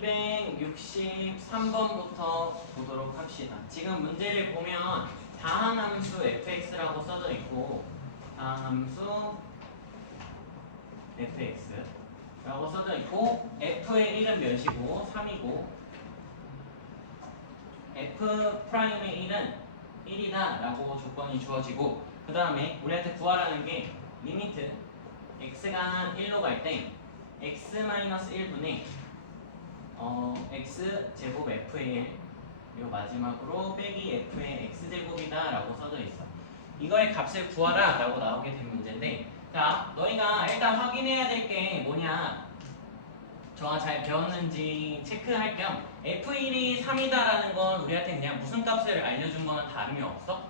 263번부터 보도록 합시다. 지금 문제를 보면 다항함수 fx라고 써져 있고 다항함수 fx라고 써져 있고 f의 1은 몇이고 3이고 f'의 1은 1이다 라고 조건이 주어지고 그 다음에 우리한테 구하라는 게 리미트 x가 1로 갈 때 x-1분의 x제곱 f의 1 그리고 마지막으로 빼기 f의 x제곱이다 라고 써져 있어. 이거의 값을 구하라 라고 나오게 된 문제인데, 자 너희가 일단 확인해야 될 게 뭐냐, 저가 잘 배웠는지 체크할 겸 f1이 3이다 라는 건 우리한테 그냥 무슨 값을 알려준 거는 다름이 없어?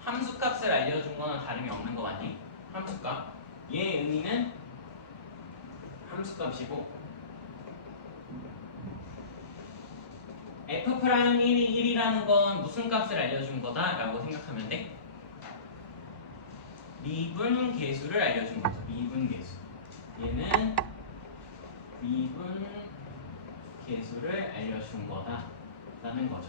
함수 값을 알려준 거는 다름이 없는 거 맞니? 함수 값. 얘의 의미는 함수 값이고 f'1이 1이라는 건 무슨 값을 알려준 거다 라고 생각하면 돼? 미분 계수를 알려준 거죠. 미분 계수. 얘는 미분 계수를 알려준 거다 라는 거죠.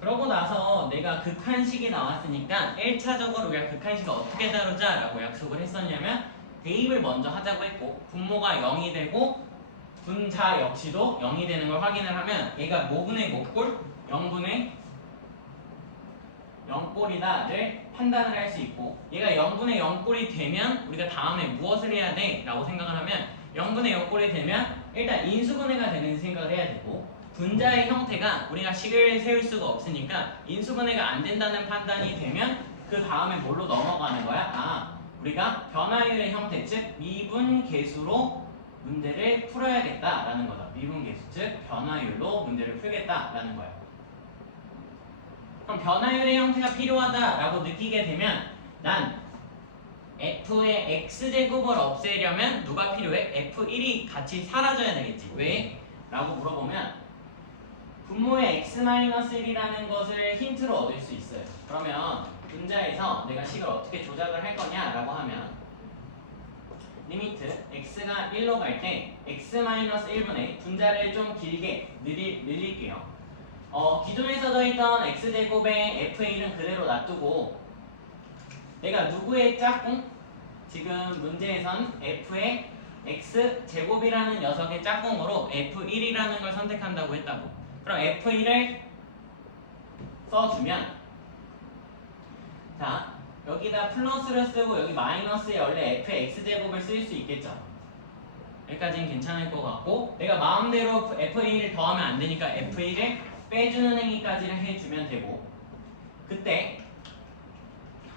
그러고 나서 내가 극한식이 나왔으니까 1차적으로 우리가 극한식을 어떻게 다루자 라고 약속을 했었냐면 대입을 먼저 하자고 했고 분모가 0이 되고 분자 역시도 0이 되는 걸 확인을 하면 얘가 뭐분의 뭐꼴? 0분의 0꼴이다를 판단을 할 수 있고, 얘가 0분의 0꼴이 되면 우리가 다음에 무엇을 해야 돼? 라고 생각을 하면 0분의 0꼴이 되면 일단 인수분해가 되는 생각을 해야 되고, 분자의 형태가 우리가 식을 세울 수가 없으니까 인수분해가 안 된다는 판단이 되면 그 다음에 뭘로 넘어가는 거야? 우리가 변화율의 형태, 즉 미분계수로 문제를 풀어야겠다라는 거다. 미분계수, 즉 변화율로 문제를 풀겠다라는 거야. 그럼 변화율의 형태가 필요하다라고 느끼게 되면 난 f의 x제곱을 없애려면 누가 필요해? f1이 같이 사라져야 되겠지. 왜? 라고 물어보면 분모의 x-1이라는 것을 힌트로 얻을 수 있어요. 그러면 분자에서 내가 식을 어떻게 조작을 할 거냐라고 하면 리미트 x가 1로 갈 때 x-1분의 분자를 좀 길게 늘릴게요. 기존에 써져 있던 x제곱의 f의 1은 그대로 놔두고 내가 누구의 짝꿍? 지금 문제에선 f의 x제곱이라는 녀석의 짝꿍으로 f1이라는 걸 선택한다고 했다고. 그럼 f1을 써주면 자 여기다 플러스를 쓰고 여기 마이너스에 원래 f의 x제곱을 쓸 수 있겠죠. 여기까지는 괜찮을 것 같고 내가 마음대로 f1을 더하면 안 되니까 f1을 빼주는 행위까지를 해주면 되고, 그때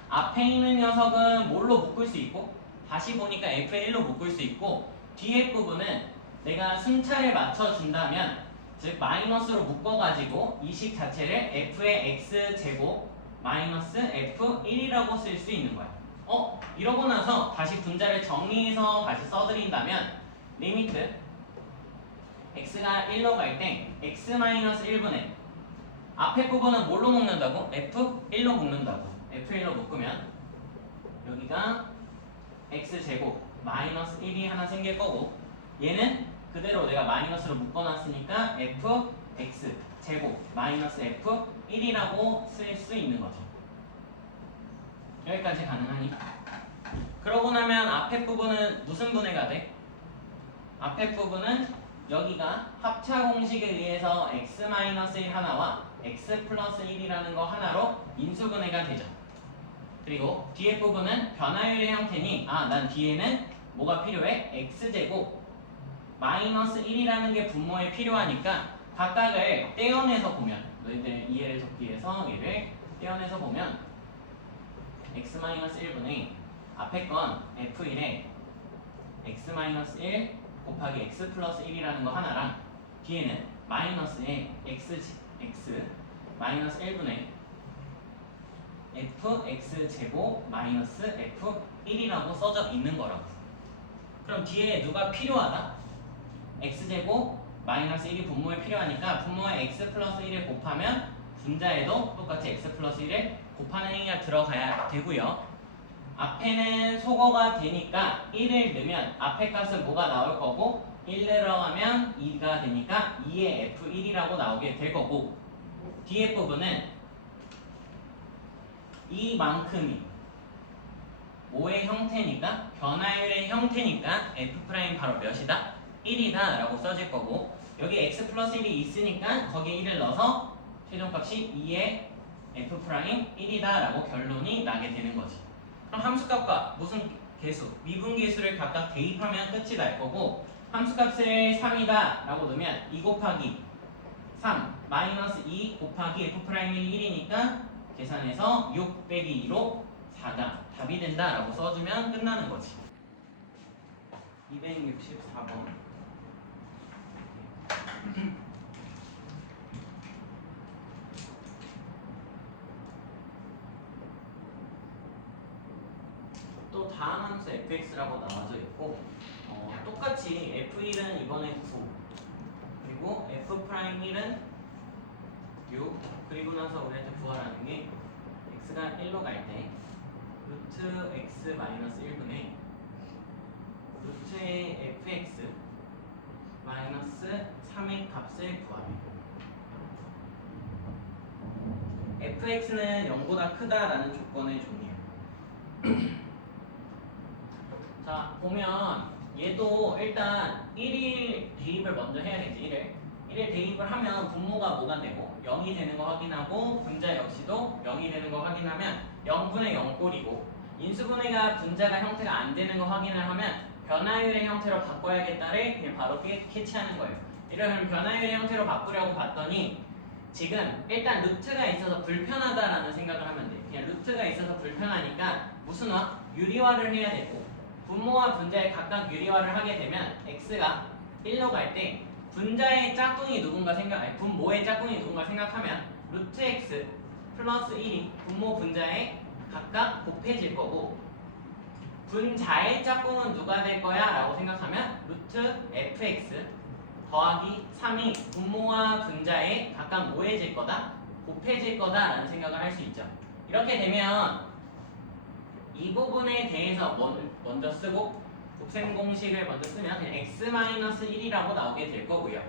앞에 있는 녀석은 뭘로 묶을 수 있고 다시 보니까 f1로 묶을 수 있고 뒤에 부분은 내가 순차를 맞춰준다면 즉 마이너스로 묶어가지고 이 식 자체를 f의 x제곱 마이너스 f1이라고 쓸 수 있는 거야. 이러고 나서 다시 분자를 정리해서 다시 써드린다면 리미트 x가 1로 갈 때 x-1분의 앞에 부분은 뭘로 묶는다고? f1로 묶는다고. f1로 묶으면 여기가 x제곱 마이너스 1이 하나 생길 거고 얘는 그대로 내가 마이너스로 묶어놨으니까 fx 제곱 마이너스 f1이라고 쓸 수 있는 거죠. 여기까지 가능하니? 그러고 나면 앞에 부분은 무슨 분해가 돼? 앞에 부분은 여기가 합차 공식에 의해서 x-1 하나와 x 플러스 1이라는 거 하나로 인수분해가 되죠. 그리고 뒤에 부분은 변화율의 형태니 난 뒤에는 뭐가 필요해? x제곱 마이너스 1이라는 게 분모에 필요하니까 각각을 떼어내서 보면 너희들 이해를 돕기 위해서 얘를 떼어내서 보면 x-1분의 앞에 건 f1에 x-1 곱하기 x 플러스 1이라는 거 하나랑 뒤에는 마이너스에 x 마이너스 1분의 fx제곱 마이너스 f1이라고 써져 있는 거라고. 그럼 뒤에 누가 필요하다? x제곱 마이너스 1이 분모에 필요하니까 분모에 x 플러스 1을 곱하면 분자에도 똑같이 x 플러스 1을 곱하는 행위가 들어가야 되고요. 앞에는 소거가 되니까 1을 넣으면 앞에 값은 뭐가 나올 거고 1 들어가면 2가 되니까 2의 F1이라고 나오게 될 거고, 뒤에 부분은 이만큼이 뭐의 형태니까, 변화율의 형태니까 F' 바로 몇이다? 1이다 라고 써질 거고, 여기 x 플러스 1이 있으니까 거기에 1을 넣어서 최종값이 2의 F' 1이다 라고 결론이 나게 되는 거지. 그럼 함수값과 무슨 계수, 미분계수를 각각 대입하면 끝이 날 거고, 함수값을 3이다 라고 넣으면 2 곱하기 3 마이너스 2 곱하기 F'1이 1이니까 계산해서 6 빼기 2로 4가 답이 된다 라고 써주면 끝나는 거지. 264번. 또 다음 함수 fx라고 나와져 있고, 똑같이 f1은 이번에 9, 그리고 f'1은 6, 그리고 나서 우리한테 구하라는 게 x가 1로 갈 때 루트 x 마이너스 1분의 루트의 fx 마이너스 3의 값을 구하래. fx는 0보다 크다라는 조건의 종이에요. 자, 보면 얘도 일단 1일 대입을 먼저 해야겠지. 1일 대입을 하면 분모가 뭐가 되고 0이 되는 거 확인하고, 분자 역시도 0이 되는 거 확인하면 0분의 0꼴이고, 인수분해가 분자가 형태가 안 되는 거 확인을 하면 변화율의 형태로 바꿔야겠다를 그냥 바로 캐치하는 거예요. 이러면 변화율의 형태로 바꾸려고 봤더니 지금 일단 루트가 있어서 불편하다라는 생각을 하면 돼. 그냥 루트가 있어서 불편하니까 무슨 화? 유리화를 해야 되고, 분모와 분자의 각각 유리화를 하게 되면 x가 1로 갈 때 분자의 짝꿍이 누군가 분모의 짝꿍이 누군가 생각하면 루트 x 플러스 1이 분모 분자에 각각 곱해질 거고, 분자의 짝꿍은 누가 될 거야? 라고 생각하면 루트 fx 더하기 3이 분모와 분자에 각각 뭐해질 거다? 곱해질 거다 라는 생각을 할 수 있죠. 이렇게 되면 이 부분에 대해서 먼저 쓰고, 곱셈 공식을 먼저 쓰면 그냥 x-1이라고 나오게 될 거고요.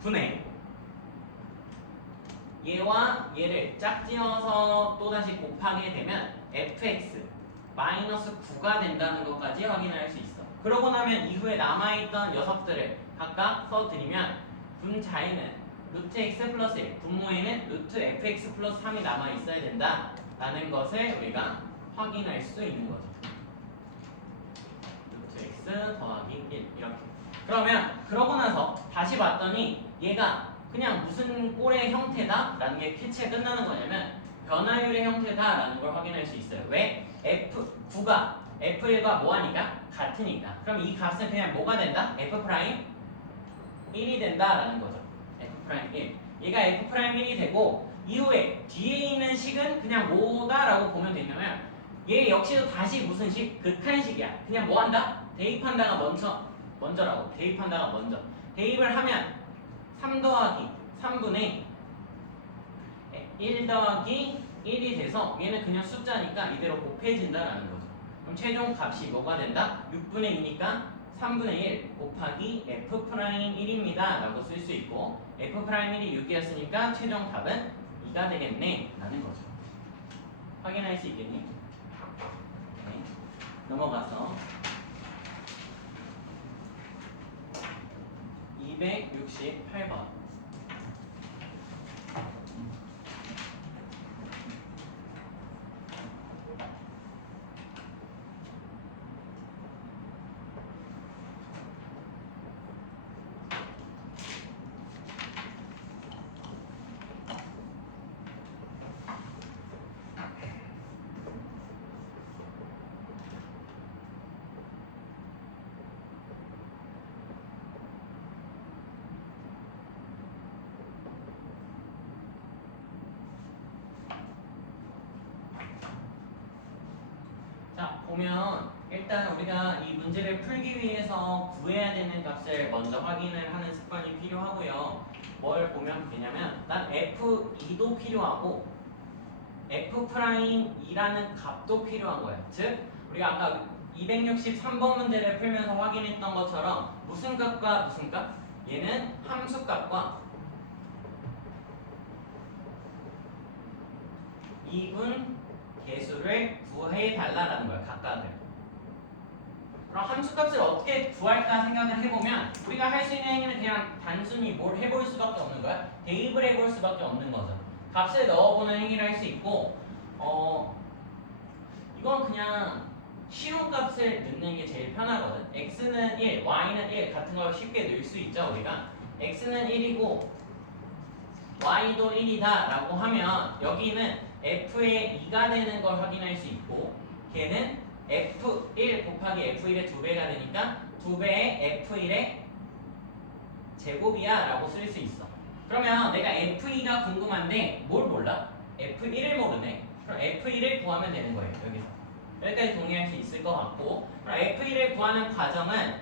분해 얘와 얘를 짝지어서 또다시 곱하게 되면 fx 마이너스 9가 된다는 것까지 확인할 수 있어. 그러고 나면 이후에 남아있던 녀석들을 각각 써드리면 분자에는 루트 x 플러스 1, 분모에는 루트 fx 플러스 3이 남아있어야 된다 라는 것을 우리가 확인할 수 있는 거죠. 루트 x 더하기 1 이렇게. 그러면 그러고 나서 다시 봤더니 얘가 그냥 무슨 꼴의 형태다 라는 게 캐치가 끝나는 거냐면 변화율의 형태다 라는 걸 확인할 수 있어요. 왜? F9가 F1과 뭐하니까? 같으니까. 그럼 이 값은 그냥 뭐가 된다? F'1이 된다 라는 거죠. F'1. 얘가 F'1이 되고, 이후에 뒤에 있는 식은 그냥 뭐다 라고 보면 되냐면 얘 역시도 다시 무슨 식? 극한식이야. 그냥 뭐한다? 대입한다가 먼저라고. 대입한다가 먼저. 대입을 하면 3 더하기 3분의 1 더하기 1이 돼서 얘는 그냥 숫자니까 이대로 곱해진다라는 거죠. 그럼 최종 값이 뭐가 된다? 6분의 2니까 3분의 1 곱하기 F'1입니다 라고 쓸 수 있고, F'1이 6이었으니까 최종 답은 2가 되겠네 라는 거죠. 확인할 수 있겠니? 네. 넘어가서 268번. 보면 일단 우리가 이 문제를 풀기 위해서 구해야 되는 값을 먼저 확인을 하는 습관이 필요하고요. 뭘 보면 되냐면 난 F2도 필요하고 F'이라는 값도 필요한 거야. 즉 우리가 아까 263번 문제를 풀면서 확인했던 것처럼 무슨 값과 무슨 값? 얘는 함수값과 이분 개수를 구해달라는 거예요. 각각을. 그럼 함수값을 어떻게 구할까 생각을 해보면 우리가 할 수 있는 행위는 그냥 단순히 뭘 해볼 수밖에 없는 거야. 대입을 해볼 수밖에 없는 거죠. 값을 넣어보는 행위를 할 수 있고 이건 그냥 쉬운 값을 넣는 게 제일 편하거든. x는 1, y는 1 같은 걸 쉽게 넣을 수 있죠. 우리가 x는 1이고 y도 1이다 라고 하면 여기는 f의 2가 되는 걸 확인할 수 있고 걔는 f1 곱하기 f1의 2배가 되니까 2배의 f1의 제곱이야 라고 쓸 수 있어. 그러면 내가 f2가 궁금한데 뭘 몰라? f1을 모르네. 그럼 f1을 구하면 되는 거예요. 여기까지 동의할 수 있을 것 같고, 그럼 f1을 구하는 과정은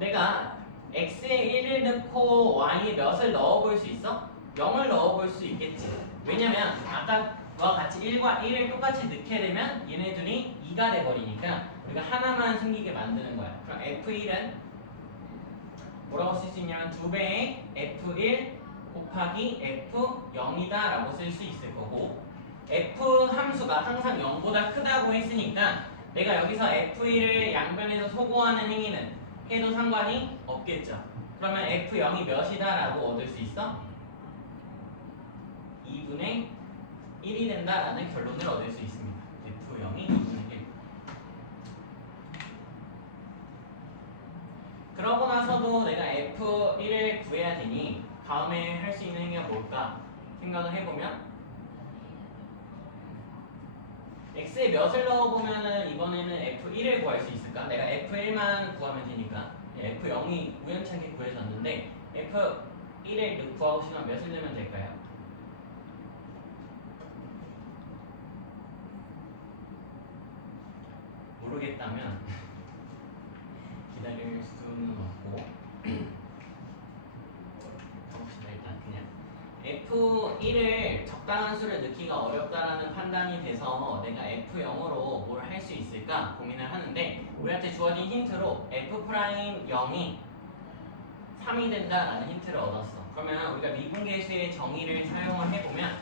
내가 x에 1을 넣고 y에 몇을 넣어볼 수 있어? 0을 넣어볼 수 있겠지. 왜냐면 아까와 같이 1과 1을 똑같이 넣게 되면 얘네들이 2가 돼버리니까 우리가 하나만 생기게 만드는 거야. 그럼 f1은 뭐라고 쓸 수 있냐면 2배의 f1 곱하기 f0이다 라고 쓸 수 있을 거고, f 함수가 항상 0보다 크다고 했으니까 내가 여기서 f1을 양변에서 소거하는 행위는 해도 상관이 없겠죠. 그러면 f0이 몇이다 라고 얻을 수 있어? 2분의 1이 된다라는 결론을 얻을 수 있습니다. f0이 2분의 1. 그러고 나서도 내가 f1을 구해야 되니 다음에 할 수 있는 행위가 뭘까 생각을 해보면 x에 몇을 넣어보면은 이번에는 f1을 구할 수 있을까? 내가 f1만 구하면 되니까 f0이 우연찮게 구해졌는데 f1을 구하고 싶으면 몇을 넣으면 될까요? 모르겠다면 기다릴 수는 없고 가봅시다. 일단 그냥 F1을 적당한 수를 넣기가 어렵다라는 판단이 돼서 내가 F0으로 뭘 할 수 있을까 고민을 하는데 우리한테 주어진 힌트로 F'0이 3이 된다라는 힌트를 얻었어. 그러면 우리가 미분계수의 정의를 사용을 해보면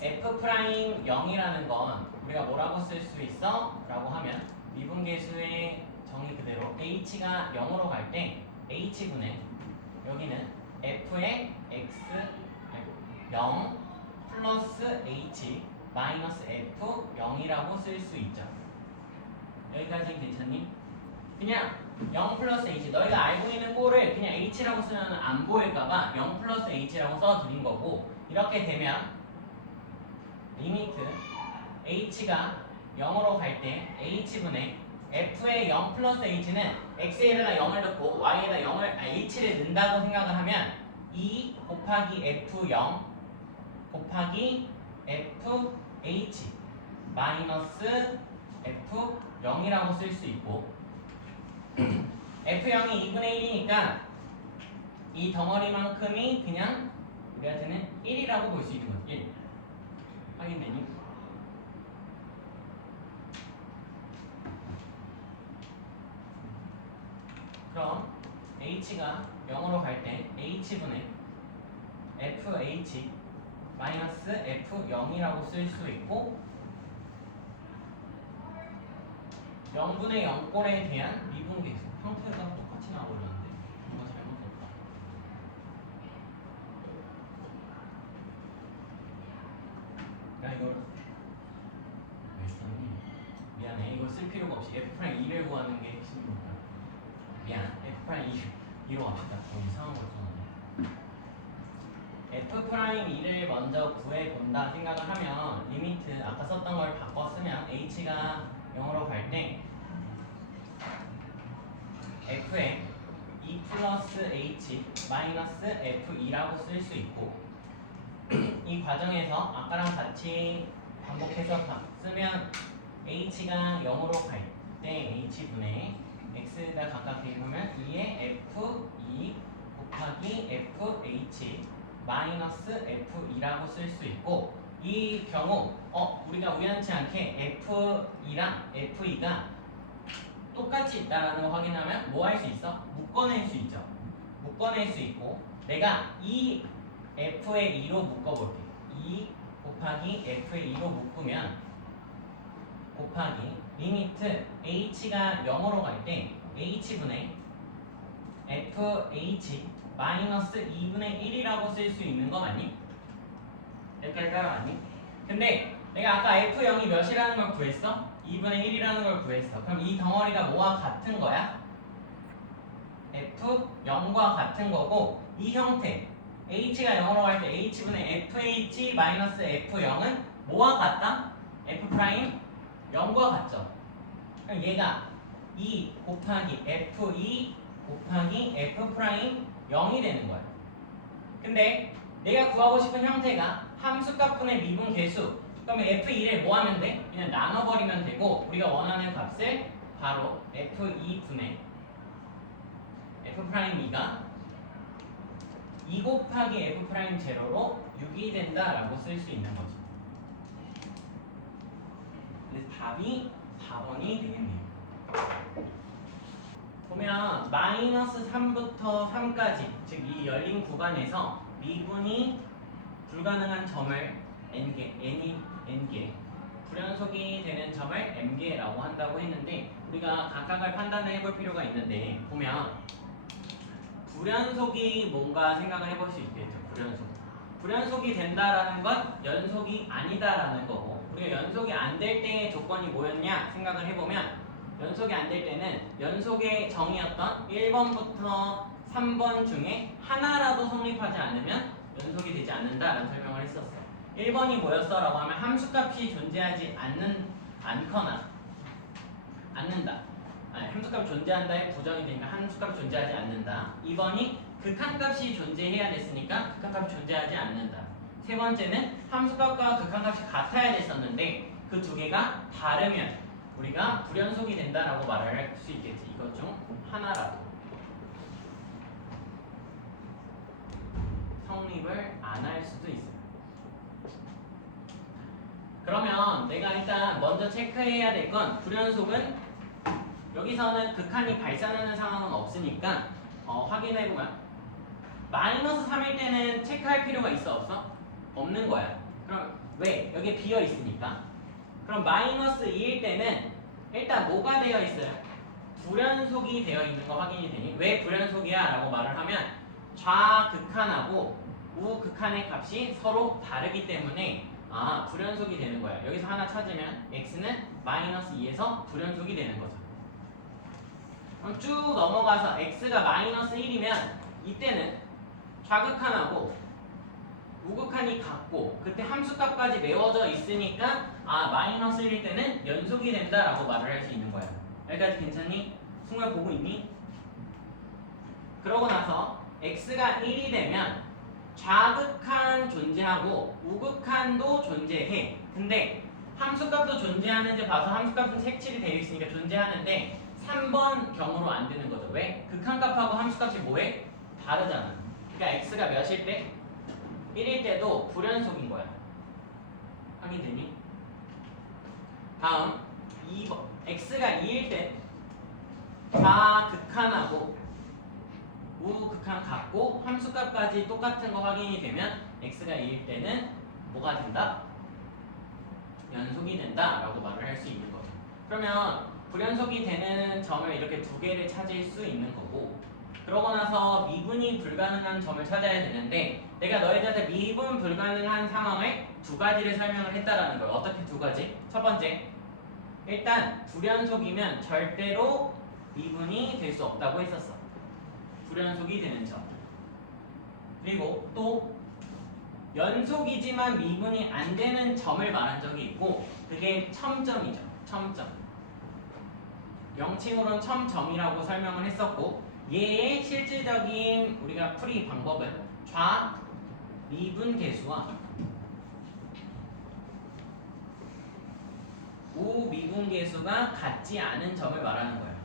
F'0이라는 건 우리가 뭐라고 쓸 수 있어? 라고 하면 미분계수의 정의 그대로 h가 0으로 갈 때 h분의 여기는 f의 x 0 플러스 h 마이너스 f 0이라고 쓸 수 있죠. 여기까지 괜찮니? 그냥 0 플러스 h 너희가 알고 있는 꼴을 그냥 h라고 쓰면 안 보일까봐 0 플러스 h라고 써드린 거고, 이렇게 되면 리미트 h가 0으로 갈 때 h분의 f의 0 플러스 h는 x에다가 0을 넣고 y에다 h를 넣는다고 생각을 하면 2 곱하기 f0 곱하기 fh 마이너스 f0이라고 쓸 수 있고 f0이 2분의 1이니까 이 덩어리만큼이 그냥 우리한테는 1이라고 볼 수 있는 거죠. 1 확인되니? 그럼 h가 0으로 갈 때 h분의 fh 마이너스 f0이라고 쓸 수 있고 0분의 0꼴에 대한 미분계수 형태가 똑같이 나오려는데 뭔가 잘못됐다. 야 이걸 왜 썼니? 미안해. 이걸 쓸 필요가 없이 F'2를 구하는 게 핵심이니까 미안. F'2로 갑시다. 이상한 걸 써놨네. F'2를 먼저 구해본다 생각을 하면 리미트 아까 썼던 걸 바꿔 쓰면 h가 0으로 갈 때 f의 2 플러스 h 마이너스 f2라고 쓸 수 있고 이 과정에서 아까랑 같이 반복해서 쓰면 h가 0으로 갈 때 h분의 x가 각각 대입하면 2의 f2 곱하기 fh 마이너스 f2라고 쓸 수 있고, 이 경우 우리가 우연치 않게 f2랑 f2가 똑같이 있다라는 거 확인하면 뭐 할 수 있어? 묶어낼 수 있죠. 묶어낼 수 있고 내가 이 f의 2로 묶어볼게. 2 곱하기 f의 2로 묶으면 곱하기 리미트 h가 0으로 갈 때 h분의 fh 마이너스 2분의 1이라고 쓸 수 있는 거 맞니? 여기까지 따라왔니? 근데 내가 아까 f0이 몇이라는 걸 구했어? 2분의 1이라는 걸 구했어. 그럼 이 덩어리가 뭐와 같은 거야? f0과 같은 거고 이 형태 h가 0으로 갈 때 h분의 fh 마이너스 f0은 뭐와 같다? f 프라임 0과 같죠? 그럼 얘가 2 곱하기 f2 곱하기 f 프라임 0이 되는 거야. 근데 내가 구하고 싶은 형태가 함수값분의 미분 계수. 그러면 f1을 뭐 하면 돼? 그냥 나눠버리면 되고 우리가 원하는 값을 바로 f2분의 f 프라임 2가 2 곱하기 f 프라임 제로로 6이 된다라고 쓸 수 있는 거죠. 그래서 답이 4번이 되겠네요. 보면 마이너스 3부터 3까지 즉 이 열린 구간에서 미분이 불가능한 점을 n개 불연속이 되는 점을 m개라고 한다고 했는데 우리가 각각을 판단을 해볼 필요가 있는데 보면 불연속이 뭔가 생각을 해볼 수 있겠죠. 불연속이 된다라는 건 연속이 아니다라는 거고 우리가 연속이 안 될 때의 조건이 뭐였냐 생각을 해보면 연속이 안 될 때는 연속의 정의였던 1번부터 3번 중에 하나라도 성립하지 않으면 연속이 되지 않는다라는 설명을 했었어. 1번이 뭐였어? 라고 하면 함수값이 존재하지 않는다. 함수값이 존재한다의 부정이 되니까 함수값이 존재하지 않는다. 2번이 극한값이 존재해야 됐으니까 극한값이 존재하지 않는다. 세 번째는 함수값과 극한값이 같아야 됐었는데 그 두 개가 다르면 우리가 불연속이 된다라고 말을 할 수 있겠지. 이것 중 하나라도 성립을 안 할 수도 있어요. 그러면 내가 일단 먼저 체크해야 될 건 불연속은 여기서는 극한이 발산하는 상황은 없으니까 확인해보면 마이너스 3일 때는 체크할 필요가 있어 없어? 없는 거야. 그럼 왜? 여기에 비어 있으니까. 그럼 마이너스 2일 때는 일단 뭐가 되어 있어요? 불연속이 되어 있는 거 확인이 되니? 왜 불연속이야? 라고 말을 하면 좌극한하고 우극한의 값이 서로 다르기 때문에 불연속이 되는 거야. 여기서 하나 찾으면 x는 마이너스 2에서 불연속이 되는 거죠. 그럼 쭉 넘어가서 x가 마이너스 1이면 이때는 좌극한하고 우극한이 같고 그때 함수값까지 메워져 있으니까 마이너스 1일 때는 연속이 된다라고 말을 할 수 있는 거야. 여기까지 괜찮니? 승우야 보고 있니? 그러고 나서 x가 1이 되면 좌극한 존재하고 우극한도 존재해. 근데 함수값도 존재하는지 봐서 함수값은 색칠이 되어 있으니까 존재하는데 3번 경우로 안 되는 거죠. 왜? 극한값하고 함수값이 뭐해? 다르잖아. 그러니까 x가 몇일 때? 1일 때도 불연속인 거야. 확인되니? 다음 2번 x가 2일 때 좌극한하고 우극한 같고 함수값까지 똑같은 거 확인이 되면 x가 2일 때는 뭐가 된다? 연속이 된다 라고 말을 할 수 있는 거죠. 그러면 불연속이 되는 점을 이렇게 두 개를 찾을 수 있는 거고 그러고 나서 미분이 불가능한 점을 찾아야 되는데 내가 너희들한테 미분 불가능한 상황을 두 가지를 설명을 했다라는 거예요. 어떻게 두 가지? 첫 번째, 일단 불연속이면 절대로 미분이 될 수 없다고 했었어. 불연속이 되는 점. 그리고 또 연속이지만 미분이 안 되는 점을 말한 적이 있고 그게 첨점이죠. 첨점. 명칭으로는 첨점이라고 설명을 했었고 얘의 실질적인 우리가 풀이 방법은 좌 미분 계수와 우 미분 계수가 같지 않은 점을 말하는 거예요.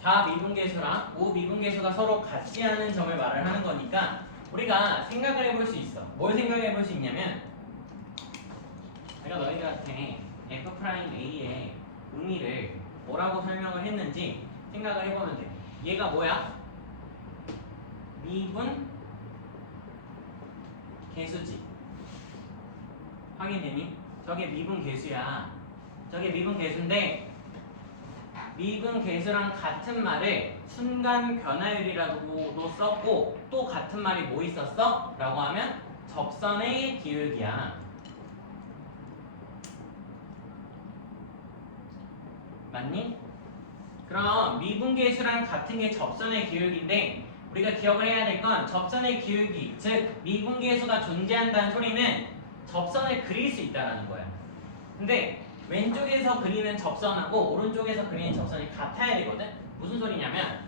좌 미분 계수랑 우 미분 계수가 서로 같지 않은 점을 말을 하는 거니까 우리가 생각을 해볼 수 있어. 뭘 생각해 볼 수 있냐면 내가 너희들한테 F'A의 의미를 뭐라고 설명을 했는지 생각을 해보면 돼. 얘가 뭐야? 미분 개수지. 확인되니? 저게 미분 개수야. 저게 미분 개수인데 미분 개수랑 같은 말을 순간 변화율이라고도 썼고 또 같은 말이 뭐 있었어? 라고 하면 접선의 기울기야. 맞니? 그럼 미분 개수랑 같은 게 접선의 기울기인데 우리가 기억을 해야 될 건 접선의 기울기, 즉 미분 개수가 존재한다는 소리는 접선을 그릴 수 있다는 거야. 근데 왼쪽에서 그리는 접선하고 오른쪽에서 그리는 접선이 같아야 되거든? 무슨 소리냐면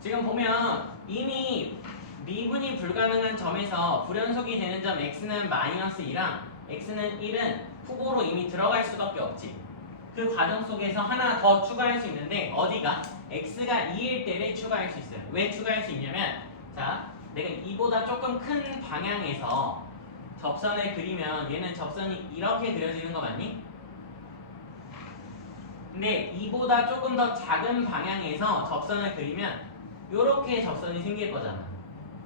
지금 보면 이미 미분이 불가능한 점에서 불연속이 되는 점 x는 -2랑 x는 1은 후보로 이미 들어갈 수밖에 없지. 그 과정 속에서 하나 더 추가할 수 있는데 어디가? x가 2일 때를 추가할 수 있어요. 왜 추가할 수 있냐면 자, 내가 이보다 조금 큰 방향에서 접선을 그리면 얘는 접선이 이렇게 그려지는 거 맞니? 근데 이보다 조금 더 작은 방향에서 접선을 그리면 이렇게 접선이 생길 거잖아.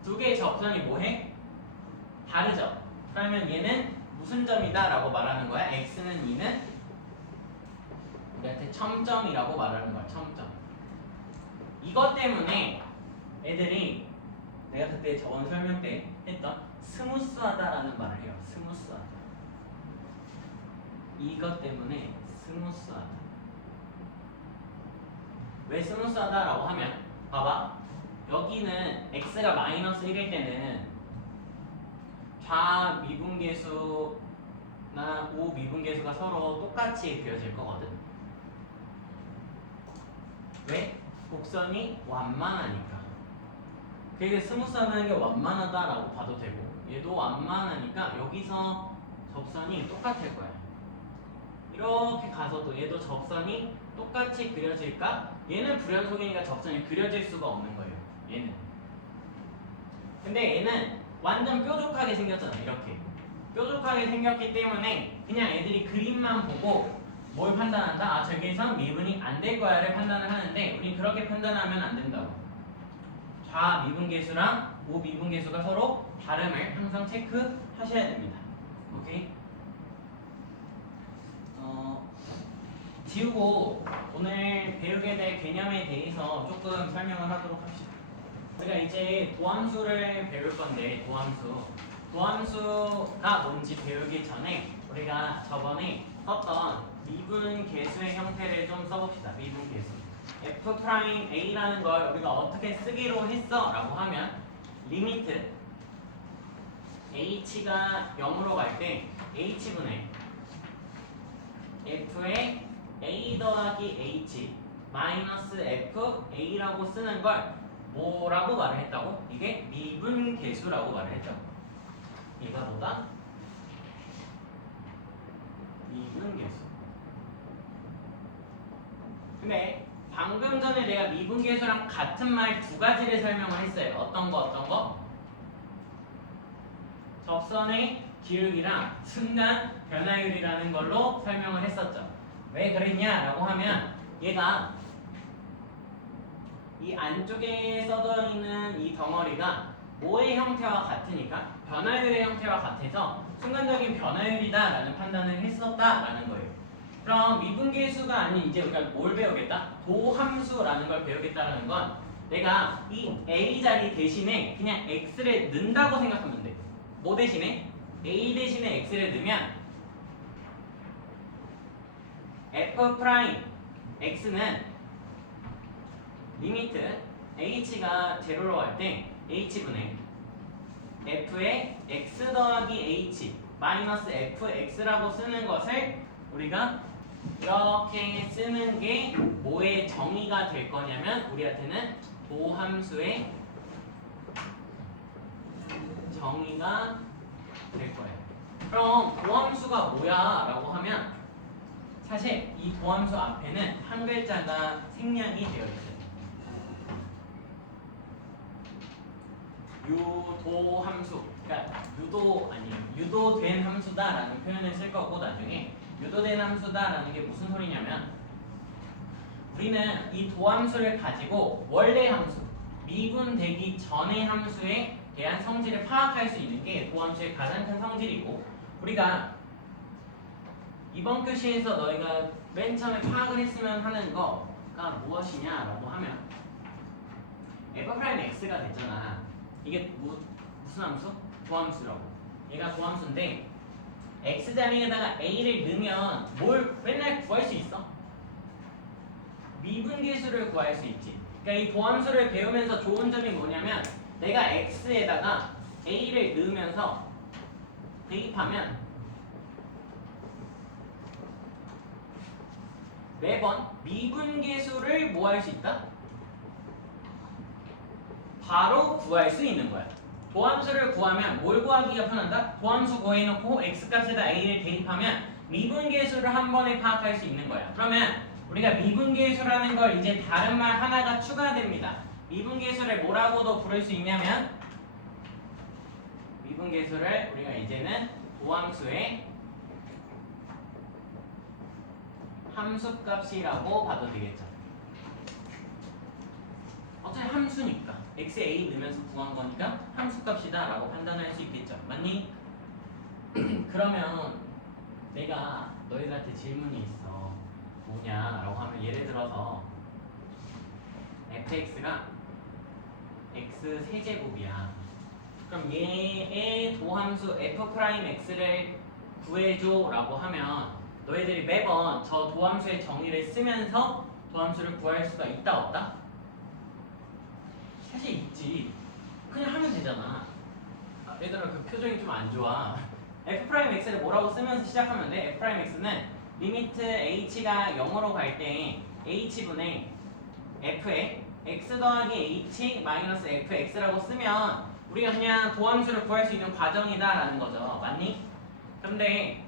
두 개의 접선이 뭐해? 다르죠? 그러면 얘는 무슨 점이다? 라고 말하는 거야. x는 2는 우리한테 첨점이라고 말하는 거야. 첨점. 이것 때문에 애들이 내가 그때 저번 설명 때 했던 스무스하다라는 말을 해요. 스무스하다. 이것 때문에 스무스하다. 왜 스무스하다라고 하면 봐봐. 여기는 x가 -1일 때는 좌 미분계수나 우 미분계수가 서로 똑같이 그려질 거거든. 왜? 곡선이 완만하니까. 그래서 스무스하다는 게 완만하다라고 봐도 되고 얘도 완만하니까 여기서 접선이 똑같을 거야. 이렇게 가서도 얘도 접선이 똑같이 그려질까? 얘는 불연속이니까 접선이 그려질 수가 없는 거예요. 얘는. 근데 얘는 완전 뾰족하게 생겼잖아. 이렇게. 뾰족하게 생겼기 때문에 그냥 애들이 그림만 보고 뭘 판단한다? 아, 저기에선 미분이 안 될 거야를 판단을 하는데 우린 그렇게 판단하면 안 된다고. 좌 미분계수랑 우 미분계수가 서로 다름을 항상 체크하셔야 됩니다. 오케이? 지우고 오늘 배우게 될 개념에 대해서 조금 설명을 하도록 합시다. 우리가 이제 도함수를 배울 건데 도함수가 뭔지 배우기 전에 우리가 저번에 썼던 미분계수의 형태를 좀 써봅시다. 미분계수. F'A라는 걸 우리가 어떻게 쓰기로 했어? 라고 하면 리미트 h가 0으로 갈 때 h분의 f의 a 더하기 h 마이너스 FA라고 쓰는 걸 뭐라고 말을 했다고? 이게 미분계수라고 말을 했다고. 얘가 뭐다? 미분계수. 근데 방금 전에 내가 미분계수랑 같은 말 두 가지를 설명을 했어요. 어떤 거? 접선의 기울기랑 순간 변화율이라는 걸로 설명을 했었죠. 왜 그랬냐라고 하면 얘가 이 안쪽에 써져 있는 이 덩어리가 뭐의 형태와 같으니까 변화율의 형태와 같아서 순간적인 변화율이다라는 판단을 했었다라는 거예요. 그럼 미분계수가 아닌 이제 우리가 뭘 배우겠다? 도함수라는 걸 배우겠다라는 건 내가 이 a 자리 대신에 그냥 x를 넣는다고 생각하면 돼. 뭐 대신에? a 대신에 x를 넣으면 f 프라임 x는 리미트 h가 제로로 갈 때 h분의 f의 x 더하기 h 마이너스 fx라고 쓰는 것을 우리가 이렇게 쓰는 게 뭐의 정의가 될 거냐면 우리한테는 도함수의 정의가 될 거예요. 그럼 도함수가 뭐야? 라고 하면 사실 이 도함수 앞에는 한 글자가 생략이 되어 있어요. 유도함수, 그러니까 유도된 함수다라는 표현을 쓸 거고 나중에 유도된 함수다라는 게 무슨 소리냐면 우리는 이 도함수를 가지고 원래 함수, 미분되기 전의 함수에 대한 성질을 파악할 수 있는 게 도함수의 가장 큰 성질이고 우리가 이번 교시에서 너희가 맨 처음에 파악을 했으면 하는 거가 무엇이냐라고 하면 f'x가 됐잖아. 이게 무슨 함수? 도함수라고. 얘가 도함수인데 x 자리에다가 a를 넣으면 뭘 맨날 구할 수 있어? 미분계수를 구할 수 있지. 그러니까 이 도함수를 배우면서 좋은 점이 뭐냐면 내가 x에다가 a를 넣으면서 대입하면 매번 미분계수를 뭐 할 수 있다? 바로 구할 수 있는 거야. 도함수를 구하면 뭘 구하기가 편한다? 도함수 구해놓고 x값에다 a를 대입하면 미분계수를 한 번에 파악할 수 있는 거야. 그러면 우리가 미분계수라는 걸 이제 다른 말 하나가 추가됩니다. 미분계수를 뭐라고도 부를 수 있냐면 미분계수를 우리가 이제는 도함수의 함수값이라고 봐도 되겠죠. 어차피 함수니까 x에 a 넣으면서 구한 거니까 함수값이다 라고 판단할 수 있겠죠. 맞니? 그러면 내가 너희들한테 질문이 있어. 뭐냐 라고 하면 예를 들어서 fx가 x 세제곱이야. 그럼 얘의 도함수 f'x를 구해줘 라고 하면 너희들이 매번 저 도함수의 정의를 쓰면서 도함수를 구할 수가 있다 없다? 사실 있지. 그냥 하면 되잖아. 얘들아 그 표정이 좀 안 좋아. f'x를 뭐라고 쓰면서 시작하면 돼? f'x는 리미트 h가 0으로 갈 때 h분의 f에 x 더하기 h 마이너스 fx라고 쓰면 우리가 그냥 도함수를 구할 수 있는 과정이다 라는 거죠. 맞니? 그런데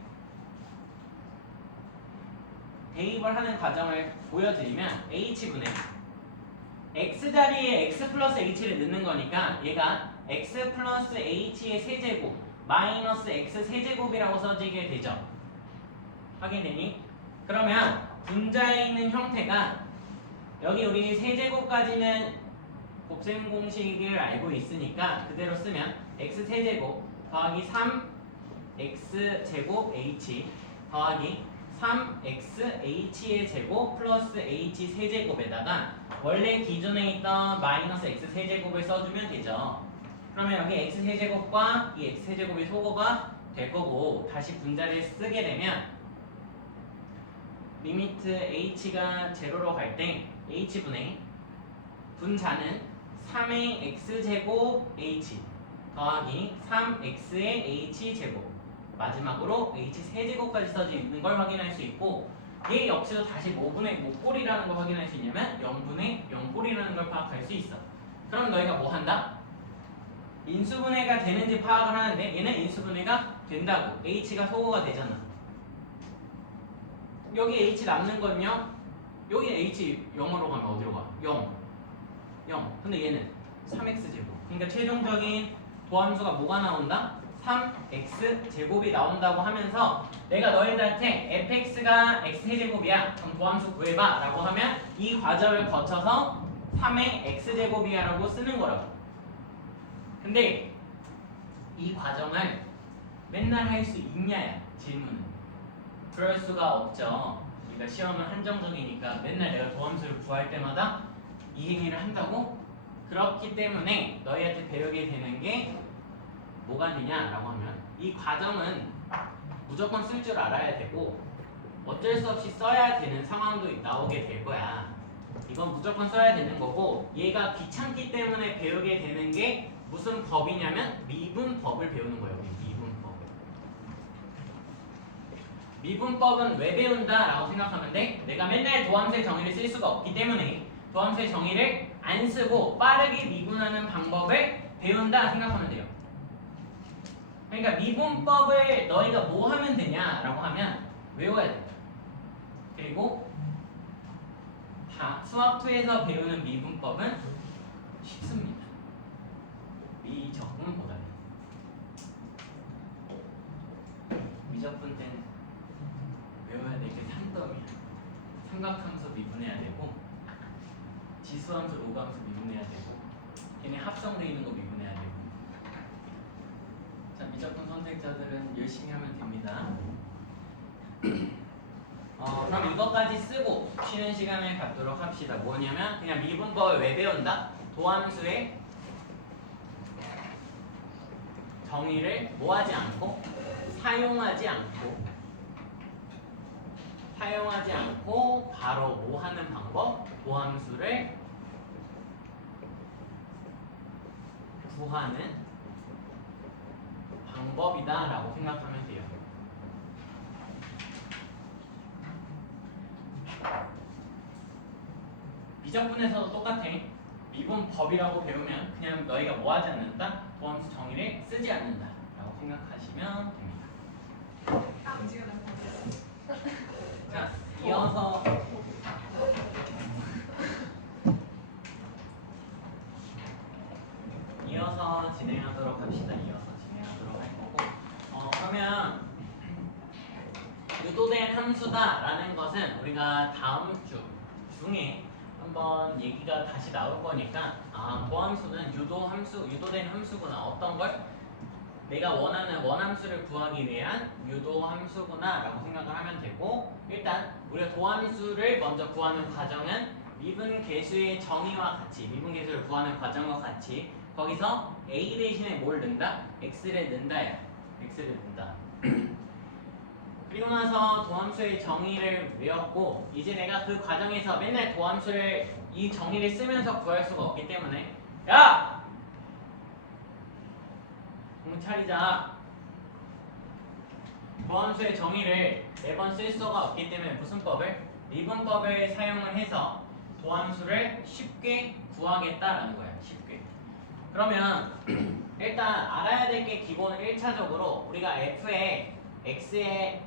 대입을 하는 과정을 보여드리면 h분의 x 자리에 x 플러스 h를 넣는 거니까 얘가 x 플러스 h의 세제곱 마이너스 x 세제곱이라고 써지게 되죠. 확인되니? 그러면 분자에 있는 형태가 여기 우리 세제곱까지는 곱셈 공식을 알고 있으니까 그대로 쓰면 x 세제곱 더하기 3x 제곱 h 더하기 3xh의 제곱 플러스 h 세제곱에다가 원래 기존에 있던 마이너스 x 세제곱을 써주면 되죠. 그러면 여기 x 세제곱과 이 x 세제곱이 소거가 될 거고 다시 분자를 쓰게 되면 리미트 h가 제로로 갈 때 h분의 분자는 3의 x제곱 h 더하기 3x의 h제곱 마지막으로 h 세제곱까지 써지는 걸 확인할 수 있고 얘 역시도 다시 뭐분의 뭐꼴이라는 걸 확인할 수 있냐면 0분의 0꼴이라는 걸 파악할 수 있어. 그럼 너희가 뭐 한다? 인수분해가 되는지 파악을 하는데 얘는 인수분해가 된다고. h가 소거가 되잖아. 여기 h 남는 건요. 여기 h 0으로 가면 어디로 가? 0. 근데 얘는 3x제곱. 그러니까 최종적인 도함수가 뭐가 나온다? 3x 제곱이 나온다고 하면서 내가 너희들한테 fx가 x제곱이야 그럼 도함수 구해봐 라고 하면 이 과정을 거쳐서 3의 x제곱이야 라고 쓰는 거라고. 근데 이 과정을 맨날 할 수 있냐야 질문은. 그럴 수가 없죠. 그러니까 시험은 한정적이니까 맨날 내가 도함수를 구할 때마다 이 행위를 한다고? 그렇기 때문에 너희한테 배우게 되는 게 뭐가 되냐라고 하면 이 과정은 무조건 쓸 줄 알아야 되고 어쩔 수 없이 써야 되는 상황도 나오게 될 거야. 이건 무조건 써야 되는 거고 얘가 귀찮기 때문에 배우게 되는 게 무슨 법이냐면 미분법을 배우는 거예요. 미분법. 미분법은 왜 배운다라고 생각하면 돼? 내가 맨날 도함수의 정의를 쓸 수가 없기 때문에 도함수의 정의를 안 쓰고 빠르게 미분하는 방법을 배운다 생각하면 돼요. 그러니까 미분법을 너희가 뭐 하면 되냐라고 하면 외워야 돼. 그리고 다 수학2에서 배우는 미분법은 쉽습니다. 미적분보다 미적분 때는 외워야 될 게 산더미야. 삼각함수 미분해야 되고 지수함수 로그함수 미분해야 되고 걔네 합성돼 있는 거 미분해야 되고. 자, 미적분 선택자들은 열심히 하면 됩니다. 그럼 이것까지 쓰고 쉬는 시간을 갖도록 합시다. 뭐냐면 그냥 미분법을 왜 배운다? 도함수의 정의를 뭐하지 않고 사용하지 않고 바로 뭐 하는 방법? 도함수를 구하는 방법이다 라고 생각하면 돼요. 미적분에서도 똑같아. 미분법이라고 배우면 그냥 너희가 뭐 하지 않는다? 도함수 정의를 쓰지 않는다 라고 생각하시면 됩니다. 자, 이어서 진행하도록 합시다. 이어서 진행하도록 할 거고, 그러면 유도된 함수다라는 것은 우리가 다음 주 중에 한번 얘기가 다시 나올 거니까 도함수는 유도된 함수구나. 어떤 걸? 내가 원하는 원함수를 구하기 위한 유도함수구나 라고 생각을 하면 되고, 일단 우리가 도함수를 먼저 구하는 과정은 미분계수의 정의와 같이, 미분계수를 구하는 과정과 같이 거기서 a 대신에 뭘 넣는다? x를 넣는다야. x를 넣는다. 그리고 나서 도함수의 정의를 외웠고, 이제 내가 그 과정에서 맨날 도함수를 이 정의를 쓰면서 구할 수가 없기 때문에 야! 정신 차리자. 도함수의 정의를 매번 쓸 수가 없기 때문에 무슨 법을? 미분법을 사용을 해서 도함수를 쉽게 구하겠다라는 거야. 쉽게. 그러면 일단 알아야 될 게 기본 1차적으로 우리가 f의 x의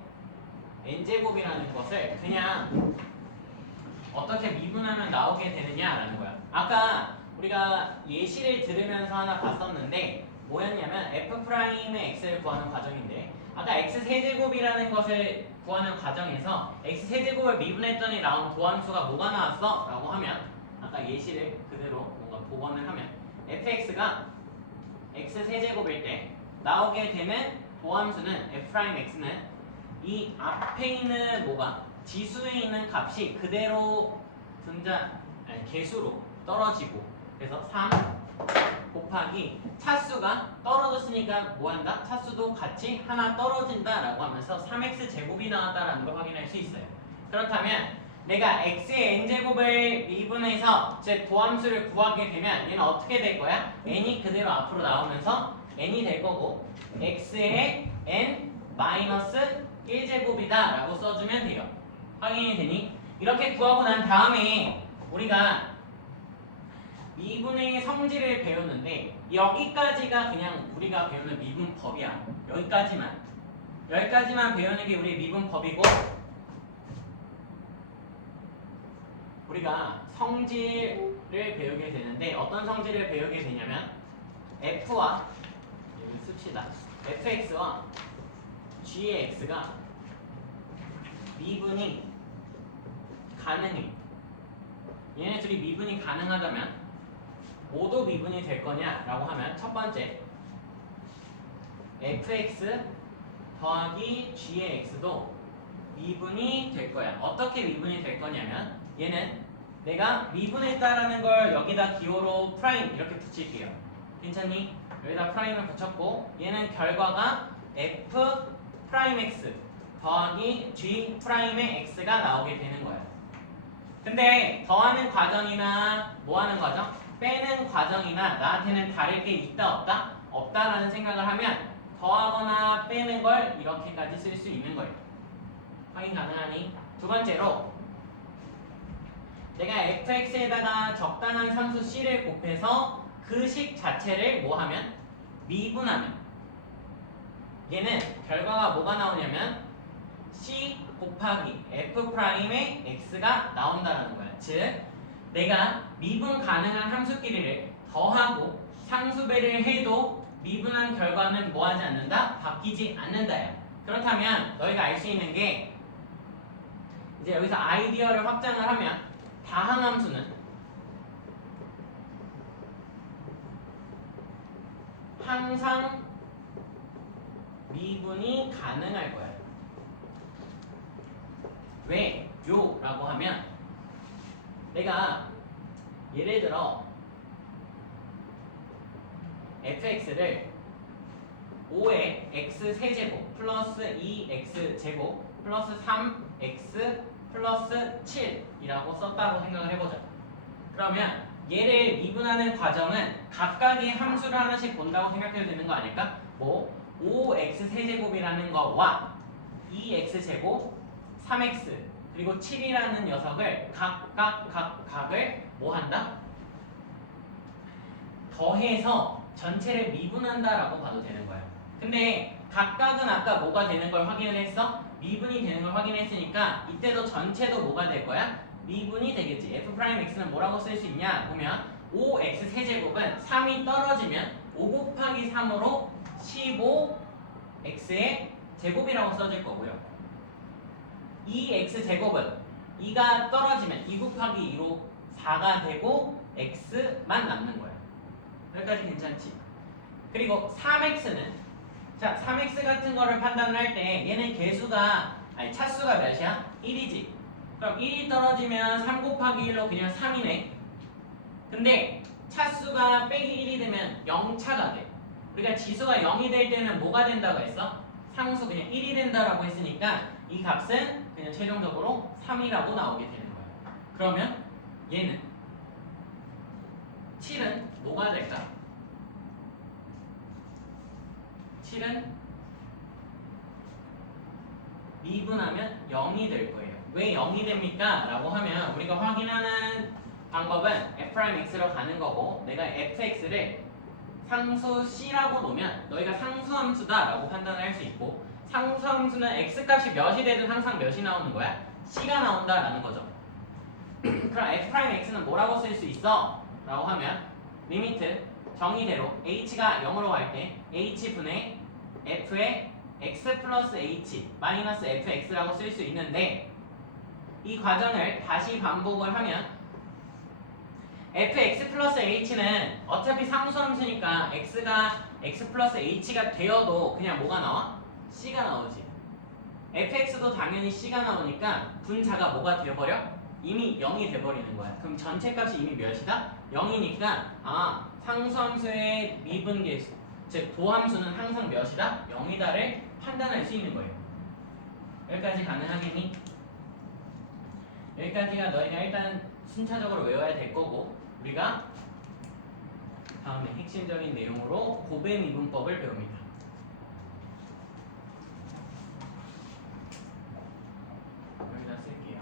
n제곱이라는 것을 그냥 어떻게 미분하면 나오게 되느냐라는 거야. 아까 우리가 예시를 들으면서 하나 봤었는데 뭐였냐면 f'의 x를 구하는 과정인데, 아까 x세제곱이라는 것을 구하는 과정에서 x세제곱을 미분했더니 나온 도함수가 뭐가 나왔어? 라고 하면, 아까 예시를 그대로 뭔가 복원을 하면 fx가 x세제곱일 때 나오게 되는 도함수는 f'x는 이 앞에 있는 뭐가 지수에 있는 값이 그대로 개수로 떨어지고, 그래서 3 곱하기 차수가 떨어졌으니까 뭐한다? 차수도 같이 하나 떨어진다라고 하면서 3x 제곱이 나왔다라는 걸 확인할 수 있어요. 그렇다면 내가 x의 n제곱을 미분해서 즉 도함수를 구하게 되면 얘는 어떻게 될 거야? n이 그대로 앞으로 나오면서 n이 될 거고, x의 n 마이너스 1제곱이다 라고 써주면 돼요. 확인이 되니? 이렇게 구하고 난 다음에 우리가 미분의 성질을 배웠는데, 여기까지가 그냥 우리가 배우는 미분법이야. 여기까지만 배우는 게 우리 미분법이고, 우리가 성질을 배우게 되는데 어떤 성질을 배우게 되냐면 f와 여기 씁시다. fx와 g의 x가 미분이 가능해. 얘네 둘이 미분이 가능하다면 모두 미분이 될 거냐라고 하면 첫 번째 fx 더하기 g의 x도 미분이 될 거야. 어떻게 미분이 될 거냐면 얘는 내가 미분했다라는 걸 여기다 기호로 프라임 이렇게 붙일게요. 괜찮니? 여기다 프라임을 붙였고, 얘는 결과가 f 프라임 x 더하기 g 프라임의 x가 나오게 되는 거예요. 근데 더하는 과정이나 뭐하는 과정? 빼는 과정이나 나한테는 다를 게 있다 없다? 없다라는 생각을 하면 더하거나 빼는 걸 이렇게까지 쓸 수 있는 거예요. 확인 가능하니? 두 번째로 내가 fx에다가 적당한 상수 c를 곱해서 그 식 자체를 뭐하면? 미분하면 얘는 결과가 뭐가 나오냐면 c 곱하기 f'의 x가 나온다는 거야. 즉 내가 미분 가능한 함수끼리를 더하고 상수배를 해도 미분한 결과는 뭐 하지 않는다? 바뀌지 않는다요. 그렇다면 너희가 알 수 있는 게 이제 여기서 아이디어를 확장을 하면 다항함수는 항상 미분이 가능할 거야. 왜요? 라고 하면 내가 예를 들어 fx를 5의 x 세제곱 플러스 2x 제곱 플러스 3x 플러스 7이라고 썼다고 생각을 해보자. 그러면 얘를 미분하는 과정은 각각의 함수를 하나씩 본다고 생각해도 되는 거 아닐까? 뭐 5x 세제곱이라는 거와 2x 제곱 3x 그리고 7이라는 녀석을 각을 뭐 한다? 더해서 전체를 미분한다라고 봐도 되는 거야. 근데 각각은 아까 뭐가 되는 걸 확인을 했어? 미분이 되는 걸 확인했으니까 이때도 전체도 뭐가 될 거야? 미분이 되겠지. f'x는 뭐라고 쓸 수 있냐? 보면 5x 세제곱은 3이 떨어지면 5 곱하기 3으로 15x의 제곱이라고 써질 거고요. 2x 제곱은 2가 떨어지면 2 곱하기 2로 4가 되고 x만 남는 거야. 여기까지 괜찮지? 그리고 3x는 자 3x 같은 거를 판단을 할 때 얘는 차수가 몇이야? 1이지. 그럼 1이 떨어지면 3 곱하기 1로 그냥 3이네. 근데 차수가 빼기 1이 되면 0차가 돼. 우리가 지수가 0이 될 때는 뭐가 된다고 했어? 상수 그냥 1이 된다라고 했으니까 이 값은 그냥 최종적으로 3이라고 나오게 되는 거야. 그러면 얘는 7은 뭐가 될까? 7은 미분하면 0이 될 거예요. 왜 0이 됩니까? 라고 하면 우리가 확인하는 방법은 f'x로 가는 거고 내가 fx를 상수 c라고 놓으면 너희가 상수함수다 라고 판단을 할 수 있고 상수함수는 x값이 몇이 되든 항상 몇이 나오는 거야? c가 나온다 라는 거죠. 그럼 f'x는 뭐라고 쓸 수 있어? 라고 하면 리미트 정의대로 h가 0으로 갈 때 h분의 f의 x 플러스 h 마이너스 fx라고 쓸 수 있는데 이 과정을 다시 반복을 하면 fx 플러스 h는 어차피 상수함수니까 x가 x 플러스 h가 되어도 그냥 뭐가 나와? c가 나오지. fx도 당연히 c가 나오니까 분자가 뭐가 되어버려? 이미 0이 돼버리는 거야. 그럼 전체 값이 이미 몇이다? 0이니까 상수함수의 미분계수 즉 도함수는 항상 몇이다? 0이다를 판단할 수 있는 거예요. 여기까지 가능하겠니? 여기까지가 너희가 일단 순차적으로 외워야 될 거고 우리가 다음에 핵심적인 내용으로 곱의 미분법을 배웁니다. 여기다 쓸게요.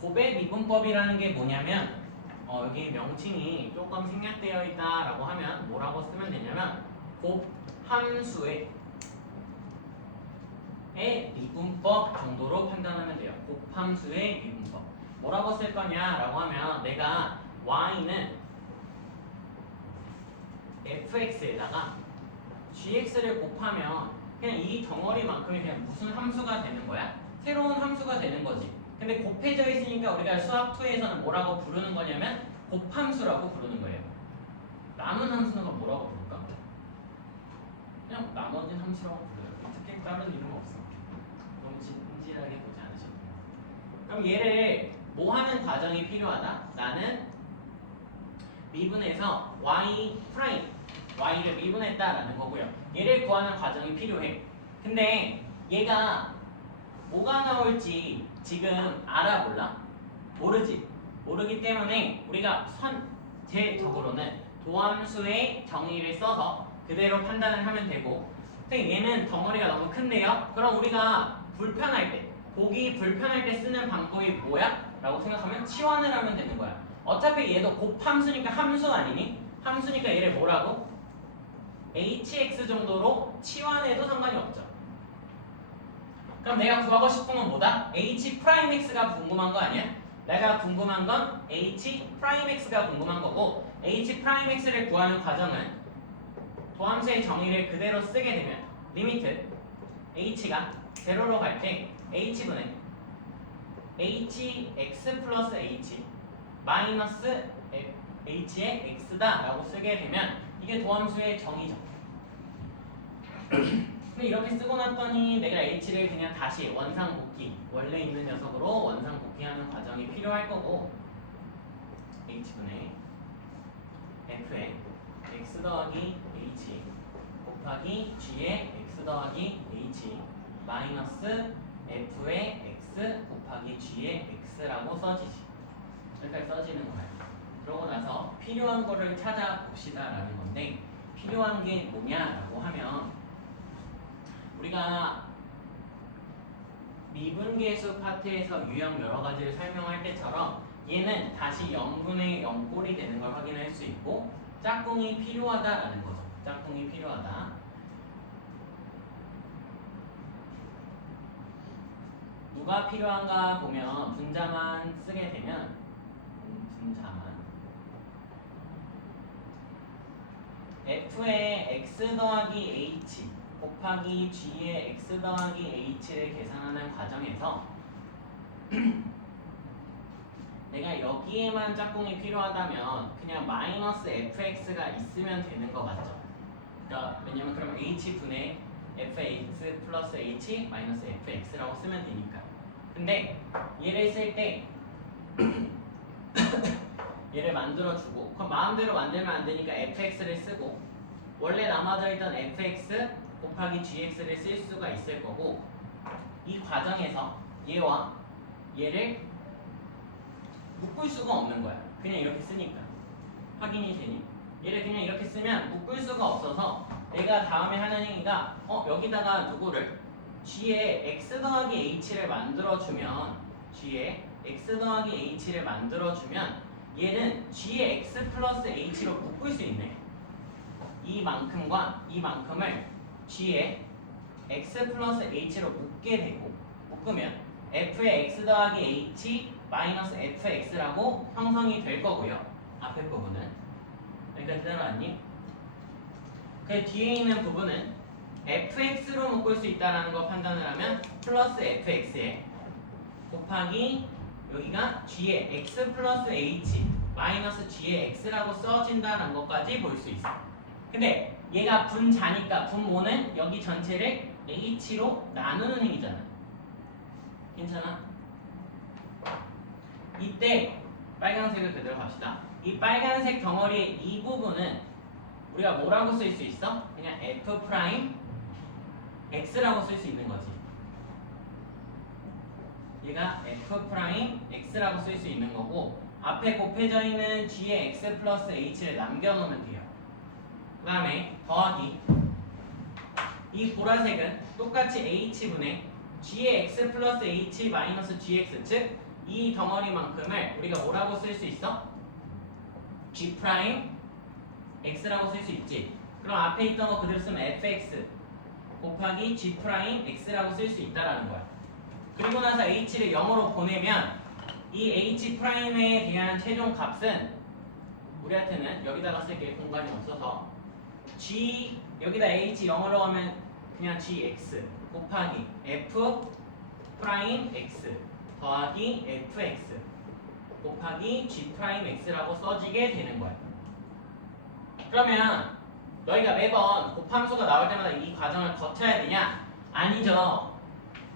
곱의 미분법이라는 게 뭐냐면 여기 명칭이 조금 생략되어 있다라고 하면 뭐라고 쓰면 되냐면 곱함수의 미분법 정도로 판단하면 돼요. 곱함수의 미분법. 뭐라고 쓸 거냐라고 하면 내가 y는 fx에다가 gx를 곱하면 그냥 이 덩어리만큼이 그냥 무슨 함수가 되는 거야? 새로운 함수가 되는 거지. 근데 곱해져 있으니까 우리가 수학 2에서는 뭐라고 부르는 거냐면 곱함수라고 부르는 거예요. 남은 함수는 뭐라고 부를까? 그냥 나머지 함수라고 불러요. 특히 다른 이름 없어. 너무 진지하게 보지 않으셔도 돼요. 그럼 얘를 뭐 하는 과정이 필요하다? 나는 미분해서 y를 미분했다라는 거고요. 얘를 구하는 과정이 필요해. 근데 얘가 뭐가 나올지 지금 알아 몰라? 모르지. 모르기 때문에 우리가 전체적으로는 도함수의 정의를 써서 그대로 판단을 하면 되고 근데 얘는 덩어리가 너무 큰데요? 그럼 우리가 불편할 때 보기 불편할 때 쓰는 방법이 뭐야? 라고 생각하면 치환을 하면 되는 거야. 어차피 얘도 곱함수니까 함수 아니니? 함수니까 얘를 뭐라고? hx 정도로 치환해도 상관이 없죠. 그럼 내가 구하고 싶은 건 뭐다? h 프라임 x가 궁금한 거 아니야? 내가 궁금한 건 h 프라임 x가 궁금한 거고 h 프라임 x를 구하는 과정은 도함수의 정의를 그대로 쓰게 되면 리미트 h가 제로로 갈 때 h분의 hx 플러스 h 마이너스 h의 x다 라고 쓰게 되면 이게 도함수의 정의죠. 근데 이렇게 쓰고 났더니 내가 h를 그냥 다시 원상복귀 원래 있는 녀석으로 원상복귀하는 과정이 필요할 거고 h분의 f의 x 더하기 h 곱하기 g의 x 더하기 h 마이너스 f의 x 곱하기 g의 x라고 써지지. 이렇게 써지는 거야. 그러고 나서 필요한 거를 찾아봅시다 라는 건데 필요한 게 뭐냐라고 하면 우리가 미분계수 파트에서 유형 여러 가지를 설명할 때처럼 얘는 다시 0분의 0꼴이 되는 걸 확인할 수 있고 짝꿍이 필요하다라는 거죠. 짝꿍이 필요하다. 누가 필요한가 보면 분자만 쓰게 되면 분자만 f의 x 더하기 h 곱하기 g의 x 더하기 h를 계산하는 과정에서 내가 여기에만 짝꿍이 필요하다면 그냥 마이너스 fx가 있으면 되는 거 맞죠? 그러니까 왜냐면 그럼 h분의 fx 플러스 h 마이너스 fx라고 쓰면 되니까. 근데 얘를 쓸 때 얘를 만들어주고 그럼 마음대로 만들면 안 되니까 fx를 쓰고 원래 남아져 있던 fx 곱하기 gx를 쓸 수가 있을 거고 이 과정에서 얘와 얘를 묶을 수가 없는 거야. 그냥 이렇게 쓰니까 확인이 되니 얘를 그냥 이렇게 쓰면 묶을 수가 없어서 내가 다음에 하는 행위가 여기다가 누구를 g의 x 더하기 h를 만들어주면 g의 x 더하기 h를 만들어주면 얘는 g의 x 플러스 h로 묶을 수 있네. 이만큼과 이만큼을 g의 x 플러스 h로 묶게 되고 묶으면 f의 x 더하기 h 마이너스 fx라고 형성이 될 거고요. 앞에 부분은 여기까지 따라왔니? 그 뒤에 있는 부분은 fx로 묶을 수 있다는 거 판단을 하면 플러스 fx에 곱하기 여기가 g의 x 플러스 h 마이너스 g의 x라고 써진다는 것까지 볼 수 있어. 근데 얘가 분자니까 분모는 여기 전체를 h로 나누는 행위잖아. 괜찮아? 이때 빨간색을 그대로 갑시다. 이 빨간색 덩어리의 이 부분은 우리가 뭐라고 쓸 수 있어? 그냥 f 프라임 x라고 쓸 수 있는 거지. 얘가 f 프라임 x라고 쓸 수 있는 거고 앞에 곱해져 있는 g의 x 플러스 h를 남겨놓으면 돼요. 그 다음에 더하기 이 보라색은 똑같이 h분의 g의 x 플러스 h 마이너스 gx 즉 이 덩어리만큼을 우리가 뭐라고 쓸 수 있어? g 프라임 x라고 쓸 수 있지. 그럼 앞에 있던 거 그대로 쓰면 fx 곱하기 g 프라임 x라고 쓸 수 있다라는 거야. 그리고 나서 h를 0으로 보내면 이 h 프라임에 대한 최종 값은 우리한테는 여기다가 쓸게 공간이 없어서 g 여기다 h 0으로 하면 그냥 gx 곱하기 f 프라임 x 더하기 fx 곱하기 g 프라임 x라고 써지게 되는 거야. 그러면 너희가 매번 곱함수가 나올 때마다 이 과정을 거쳐야 되냐? 아니죠.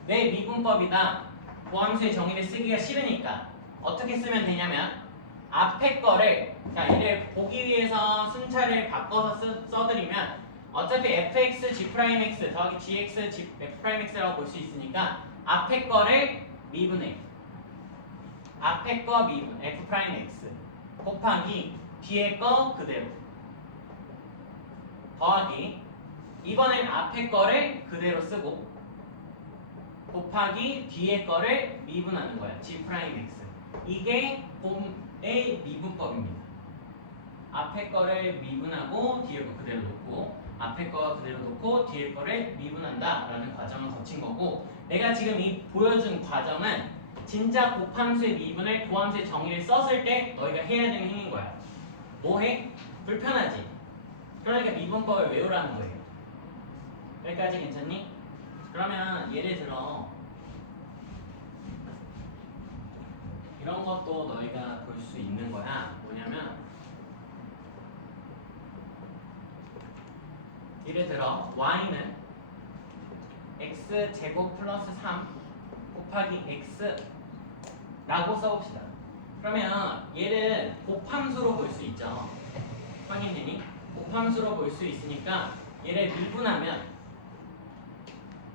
내 미분법이다. 도함수의 정의를 쓰기가 싫으니까 어떻게 쓰면 되냐면 앞에 거를 얘를 보기 위해서 순차를 바꿔서 써드리면 어차피 fx g'x 더하기 gx gf'x라고 볼 수 있으니까 앞에 거를 미분해. 앞에 거 미분 f'x 곱하기 뒤에 거 그대로 더하기 이번엔 앞에 거를 그대로 쓰고 곱하기 뒤에 거를 미분하는 거야. g'x 이게 봄의 미분법입니다. 앞에 거를 미분하고 뒤에 거 그대로 놓고 앞에 거 그대로 놓고 뒤에 거를 미분한다 라는 과정을 거친 거고, 내가 지금 이 보여준 과정은 진짜 곱함수의 미분을 도함수의 정의를 썼을 때 너희가 해야 되는 행위인 거야. 뭐해? 불편하지? 그러니까 미분법을 외우라는 거예요. 여기까지 괜찮니? 그러면 예를 들어 이런 것도 너희가 볼 수 있는 거야. 뭐냐면 예를 들어 y는 x제곱 플러스 3 곱하기 x 라고 써봅시다. 그러면 얘를 곱함수로 볼 수 있죠. 확인되니? 곱함수로 볼 수 있으니까 얘를 미분하면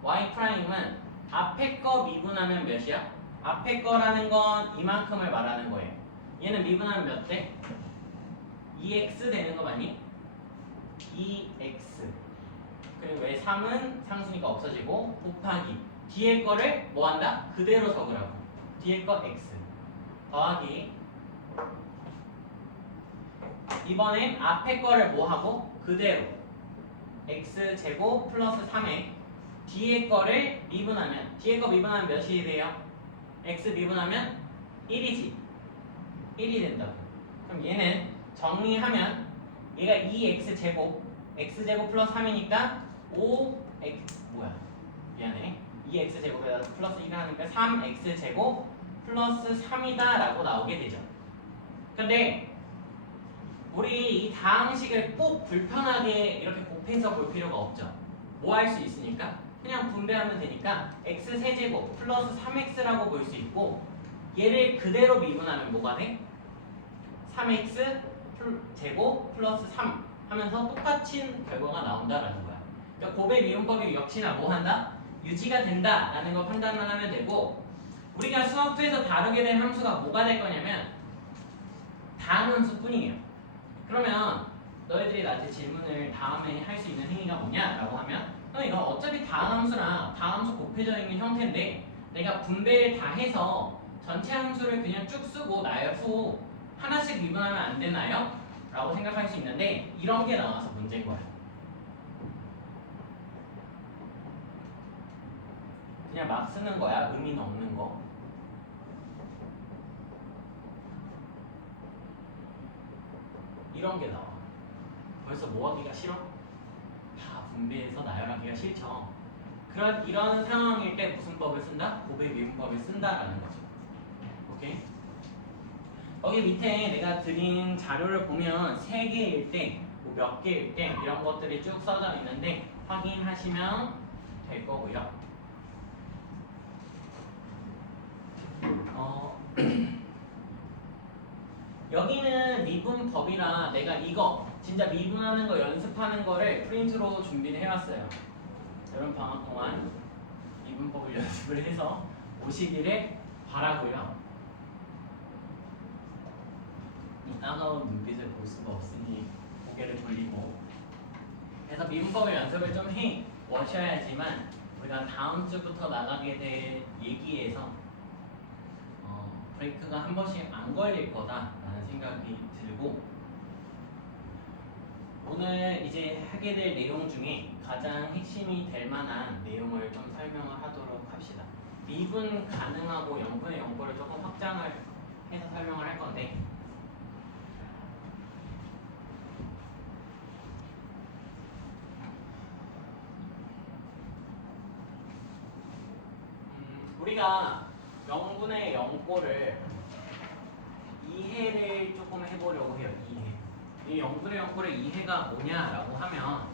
y''은 앞에 거 미분하면 몇이야? 앞에 거라는 건 이만큼을 말하는 거예요. 얘는 미분하면 몇 대? 2x 되는 거 맞니? 2x. 그리고 왜 3은 상수니까 없어지고 곱하기 뒤에 거를 뭐 한다? 그대로 적으라고. 뒤에 거 x 더하기 이번엔 앞에 거를 뭐 하고? 그대로 x제곱 플러스 3에 뒤에 거를 미분하면 뒤에 거 미분하면 몇이 돼요? x 미분하면 1이지. 1이 된다고. 그럼 얘는 정리하면 얘가 2x제곱 x제곱 플러스 3이니까 5x 뭐야 미안해 2x제곱에다 플러스 1을 하니까 3x제곱 플러스 3이다 라고 나오게 되죠. 근데 우리 이 다항식을 꼭 불편하게 이렇게 곱해서 볼 필요가 없죠. 뭐 할 수 있으니까 그냥 분배하면 되니까 x세제곱 플러스 3x라고 볼 수 있고, 얘를 그대로 미분하면 뭐가 돼? 3x 제곱 플러스 3 하면서 똑같은 결과가 나온다라는 거야. 그러니까 곱의 미분법이 역시나 뭐 한다? 유지가 된다라는 거 판단만 하면 되고, 우리가 수학투에서 다루게 된 함수가 뭐가 될 거냐면 다음 함수뿐이에요. 그러면 너희들이 나한테 질문을 다음에 할 수 있는 행위가 뭐냐라고 하면, 이건 어차피 다음 함수랑 다음 함수 곱해져 있는 형태인데 내가 분배를 다 해서 전체 함수를 그냥 쭉 쓰고 나열 후 하나씩 미분하면 안 되나요? 라고 생각할 수 있는데 이런 게 나와서 문제인 거야. 그냥 막 쓰는 거야. 의미는 없는 거. 이런 게 나와. 벌써 뭐 하기가 싫어? 다 분배해서 나열하기가 싫죠. 이런 상황일 때 무슨 법을 쓴다? 곱의 미분법을 쓴다라는 거죠. 오케이? 여기 밑에 내가 드린 자료를 보면 3개일 때, 뭐 몇 개일 때 이런 것들이 쭉 써져 있는데 확인하시면 될 거고요. 여기는 미분법이라 내가 이거 진짜 미분하는 거 연습하는 거를 프린트로 준비를 해왔어요. 여름 방학 동안 미분법을 연습을 해서 오시기를 바라고요. 이 따가운 눈빛을 볼 수가 없으니 고개를 돌리고, 그래서 미분법을 연습을 좀 해 오셔야지만 우리가 다음 주부터 나가게 될 얘기에서 브레이크가 한 번씩 안 걸릴 거다라는 생각이 들고, 오늘 이제 하게 될 내용 중에 가장 핵심이 될 만한 내용을 좀 설명을 하도록 합시다. 미분 가능하고 0분의 0꼴을 조금 확장을 해서 설명을 할 건데, 우리가 0분의 0꼴을 이해를 조금 해보려고 해요. 이 0분의 0꼴의 이해가 뭐냐라고 하면,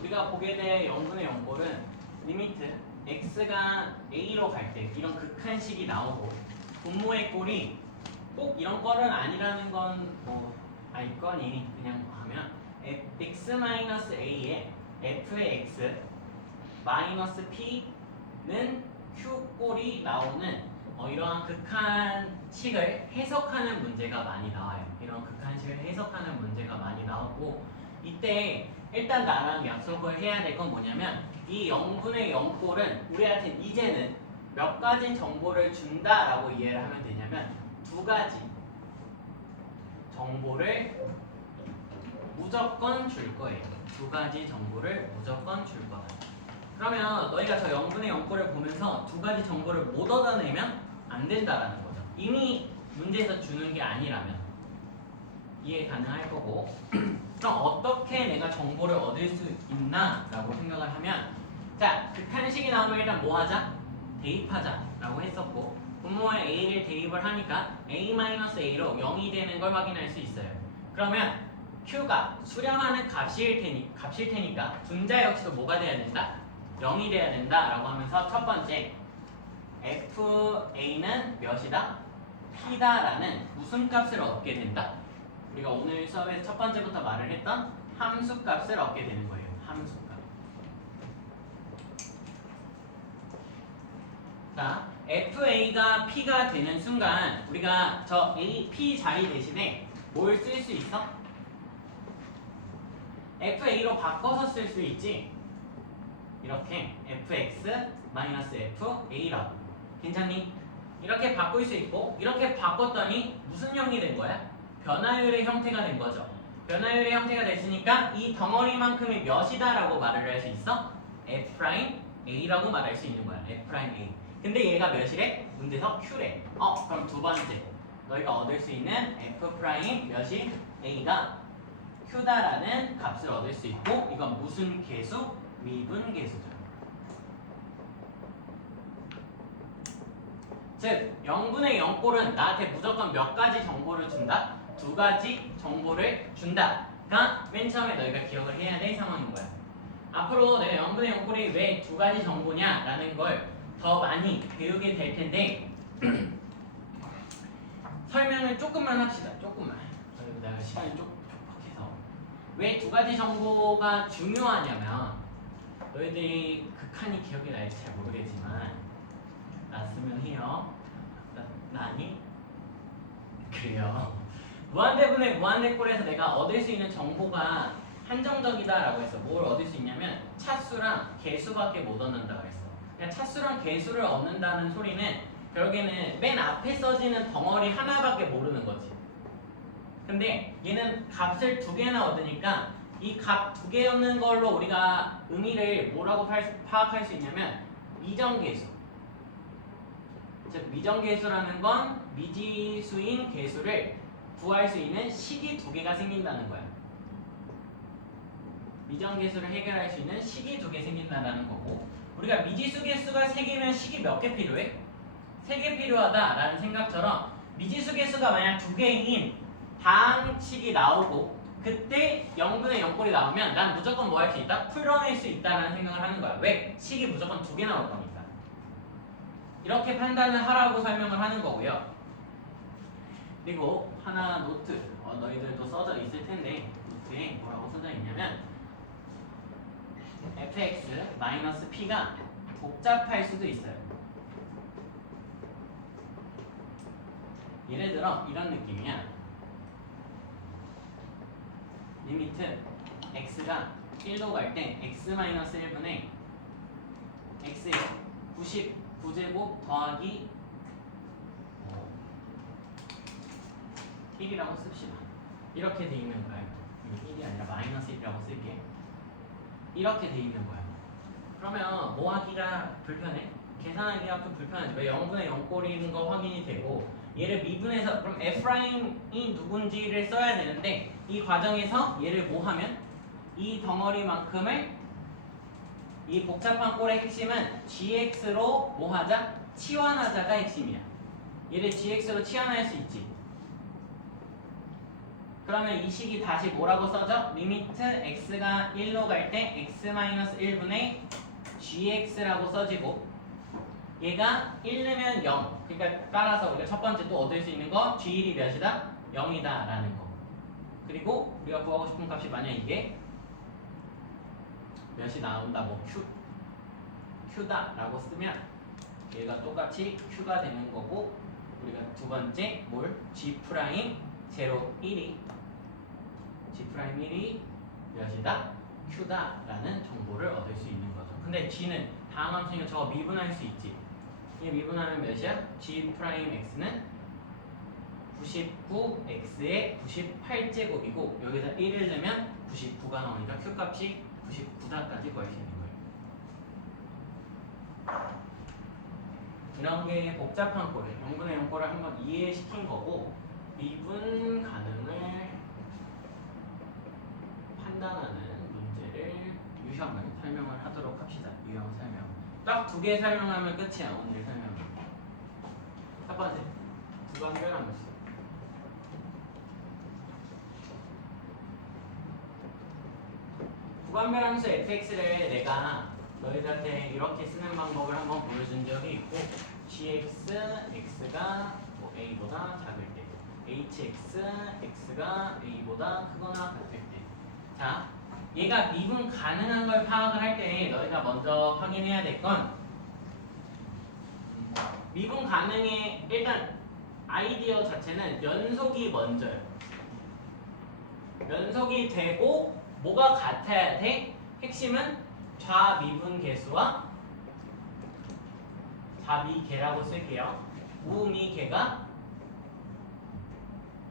우리가 보게 될 0분의 0꼴은 리미트 x가 a로 갈 때 이런 극한식이 나오고, 분모의 꼴이 꼭 이런 꼴은 아니라는 건 뭐 알 거니 그냥 하면 x-a에 f의 x 마이너스 p는 q꼴이 나오는 이러한 극한식을 해석하는 문제가 많이 나와요. 이런 극한식을 해석하는 문제가 많이 나오고, 이때 일단 나랑 약속을 해야 될 건 뭐냐면 이 0분의 0꼴은 우리한테 이제는 몇 가지 정보를 준다라고 이해를 하면 되냐면 2가지 정보를 무조건 줄 거예요. 두 가지 정보를 무조건 줄 거다. 그러면 너희가 저 0분의 0꼴을 보면서 두 가지 정보를 못 얻어내면 안 된다라는 거죠. 이미 문제에서 주는 게 아니라면 이해 가능할 거고 그럼 어떻게 내가 정보를 얻을 수 있나 라고 생각을 하면 자, 극한식이 나오면 일단 뭐 하자? 대입하자 라고 했었고 분모에 a를 대입을 하니까 a-a로 0이 되는 걸 확인할 수 있어요. 그러면 q가 수렴하는 값일 테니까 분자 역시도 뭐가 돼야 된다? 0이 돼야 된다 라고 하면서 첫 번째 fa는 몇이다? p다 라는 무슨 값을 얻게 된다? 우리가 오늘 수업에서 첫 번째부터 말을 했던 함수 값을 얻게 되는 거예요. 함수 값. 자, fa가 p가 되는 순간 우리가 저 a, p 자리 대신에 뭘 쓸 수 있어? fa로 바꿔서 쓸 수 있지. 이렇게 fx-fa라고. 괜찮니? 이렇게 바꿀 수 있고 이렇게 바꿨더니 무슨 형이 된 거야? 변화율의 형태가 된 거죠. 변화율의 형태가 됐으니까 이 덩어리만큼이 몇이다 라고 말을 할 수 있어? F'A라고 말할 수 있는 거야. F'A. 근데 얘가 몇이래? 문제에서 Q래. 그럼 두 번째 너희가 얻을 수 있는 F' 몇이 A가 Q다라는 값을 얻을 수 있고 이건 무슨 계수? 미분계수죠. 즉 0분의 0꼴은 나한테 무조건 몇 가지 정보를 준다? 두 가지 정보를 준다가 맨 처음에 너희가 기억을 해야 될 상황인 거야. 앞으로 내가 0분의 0꼴이 왜 두 가지 정보냐라는 걸 더 많이 배우게 될 텐데 설명을 조금만 합시다. 조금만. 내가 시간이 촉박해서 왜 두 가지 정보가 중요하냐면 너희들이 극한이 기억이 날지 잘 모르겠지만 났으면 해요. 나니? 그래요. 무한대분의 무한대꼴에서 내가 얻을 수 있는 정보가 한정적이다라고 해서 뭘 얻을 수 있냐면 차수랑 개수밖에 못 얻는다고 했어. 그냥 차수랑 개수를 얻는다는 소리는 결국에는 맨 앞에 써지는 덩어리 하나밖에 모르는 거지. 근데 얘는 값을 두 개나 얻으니까 이 값 두 개 얻는 걸로 우리가 의미를 뭐라고 파악할 수 있냐면 미정계수. 즉 미정계수라는 건 미지수인 계수를 구할 수 있는 식이 두 개가 생긴다는 거야. 미정계수를 해결할 수 있는 식이 두 개 생긴다는 거고 우리가 미지수 계수가 3개면 식이 몇 개 필요해? 3개 필요하다라는 생각처럼 미지수 계수가 만약 2개인 다항식이 나오고 그때 0분의 0꼴이 나오면 난 무조건 뭐 할 수 있다? 풀어낼 수 있다라는 생각을 하는 거야. 왜? 식이 무조건 2개 나올 거니까. 이렇게 판단을 하라고 설명을 하는 거고요. 그리고 하나 노트, 너희들도 써져 있을 텐데 노트에 뭐라고 써져 있냐면 fx-p가 복잡할 수도 있어요. 예를 들어 이런 느낌이야. 리미트 x가 1로 갈 때 x-1분의 x에 99제곱 더하기 1이라고 씁시다. 이렇게 돼 있는 거야. 1이 아니라 마이너스 1이라고 쓸게. 이렇게 돼 있는 거야. 그러면 뭐 하기가 불편해? 계산하기가 좀 불편하지. 왜 0분의 0꼴인 거 확인이 되고 얘를 미분해서 그럼 F'이 누군지를 써야 되는데 이 과정에서 얘를 뭐 하면 이 덩어리만큼을 이 복잡한 꼴의 핵심은 gx로 뭐 하자? 치환하자가 핵심이야. 얘를 gx로 치환할 수 있지. 그러면 이 식이 다시 뭐라고 써져? 리미트 x가 1로 갈 때 x-1분의 gx라고 써지고 얘가 1 넣으면 0. 그러니까 따라서 우리가 첫 번째 또 얻을 수 있는 거 g1이 몇이다? 0이다 라는 거. 그리고 우리가 구하고 싶은 값이 만약 이게 몇이 나온다 뭐 q다 라고 쓰면 얘가 똑같이 q가 되는 거고 우리가 두 번째 뭘? g' 0, 1이 g'1이 몇이다? q다 라는 정보를 얻을 수 있는 거죠. 근데 g는 다음 함수니까 저거 미분할 수 있지. 얘 미분하면 몇이야? g'x는 99x의 98제곱이고 여기다 1을 넣으면 99가 나오니까 Q값이 99다까지 구할 수 있는 거예요. 이런 게 복잡한 꼴을 0분의 0꼴을 한번 이해시킨 거고 미분 가능을 판단하는 문제를 유형을 설명을 하도록 합시다. 유형 설명. 딱 두 개 설명하면 끝이야. 오늘 설명은. 첫 번째, 구간별함수. 구간별함수 fx를 내가 너희들한테 이렇게 쓰는 방법을 한번 보여준 적이 있고 gx, x가 뭐 a보다 작을 때 hx, x가 a보다 크거나 같을 때 자, 얘가 미분 가능한 걸 파악을 할 때 너희가 먼저 확인해야 될 건 미분 가능의 일단 아이디어 자체는 연속이 먼저예요. 연속이 되고 뭐가 같아야 돼? 핵심은 좌미분 계수와 좌미계라고 쓸게요. 우미계가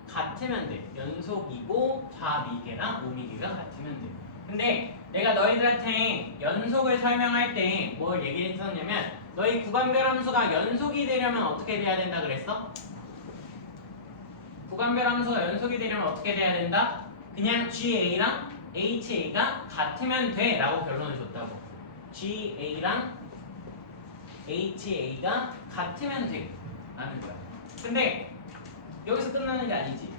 같으면 돼. 연속이고 좌미계랑 우미계가 같으면 돼. 근데 내가 너희들한테 연속을 설명할 때 뭘 얘기했었냐면 너희 구간별함수가 연속이 되려면 어떻게 돼야 된다 그랬어? 구간별함수가 연속이 되려면 어떻게 돼야 된다? 그냥 GA랑 HA가 같으면 돼 라고 결론을 줬다고. GA랑 HA가 같으면 돼 라는 거야. 근데 여기서 끝나는 게 아니지.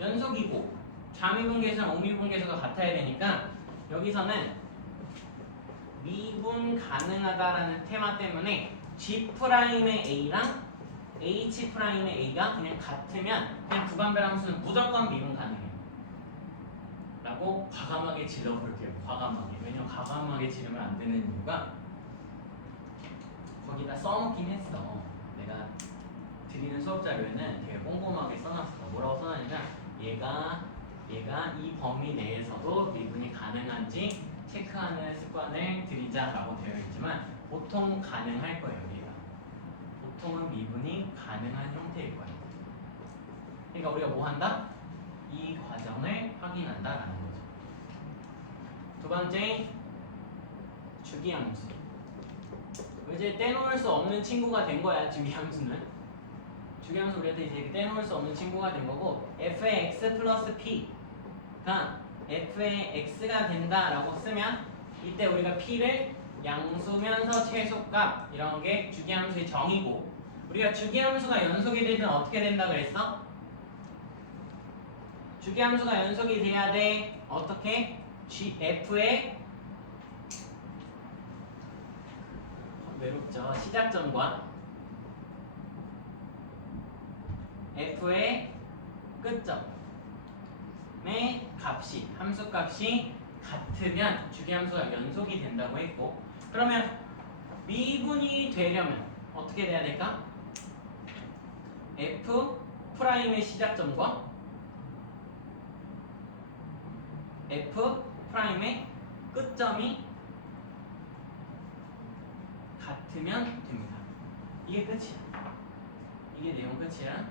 연속이고 좌미분계수랑 우미분계수가 같아야 되니까 여기서는 미분 가능하다라는 테마 때문에 G'의 A랑 H'의 A가 그냥 같으면 그냥 구간별함수는 무조건 미분 가능해요 라고 과감하게 질러볼게요. 과감하게. 왜냐면 과감하게 지르면 안 되는 이유가 거기다 써놓긴 했어. 내가 드리는 수업 자료에는 되게 꼼꼼하게 써놨어. 뭐라고 써놨냐면 얘가 이 범위 내에서도 미분이 가능한지 체크하는 습관을 들이자라고 되어 있지만 보통 가능할 거예요. 얘가 보통은 미분이 가능한 형태일 거예요. 그러니까 우리가 뭐 한다? 이 과정을 확인한다라는 거죠. 두 번째, 주기함수. 이제 떼놓을 수 없는 친구가 된 거야. 주기함수는. 주기함수 우리한테 이제 떼놓을 수 없는 친구가 된 거고 f의 x 플러스 p가 f의 x가 된다라고 쓰면 이때 우리가 p를 양수면서 최소값 이런 게 주기함수의 정의고 우리가 주기함수가 연속이 되면 어떻게 된다 그랬어? 주기함수가 연속이 돼야 돼. 어떻게? f의 외롭죠. 시작점과 f의 끝점의 값이 함수값이 같으면 주기함수가 연속이 된다고 했고 그러면 미분이 되려면 어떻게 돼야 될까? f'의 시작점과 f'의 끝점이 같으면 됩니다. 이게 끝이야. 이게 내용 끝이야.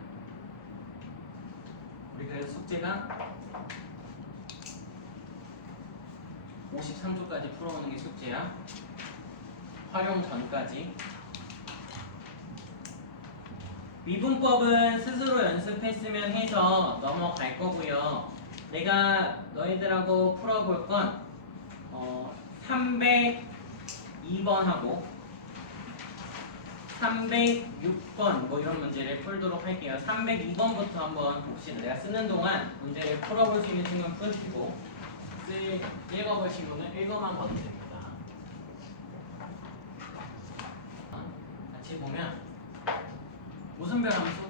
우리 그래서 숙제가 53초까지 풀어오는 게 숙제야. 활용 전까지. 미분법은 스스로 연습했으면 해서 넘어갈 거고요. 내가 너희들하고 풀어볼 건 302번하고 306번 뭐 이런 문제를 풀도록 할게요. 302번부터 한번 봅시다. 내가 쓰는 동안 문제를 풀어볼 수 있는 친구는 풀시고 읽어볼 친구는 읽어만 봐도 됩니다. 같이 보면 무슨 별 함수?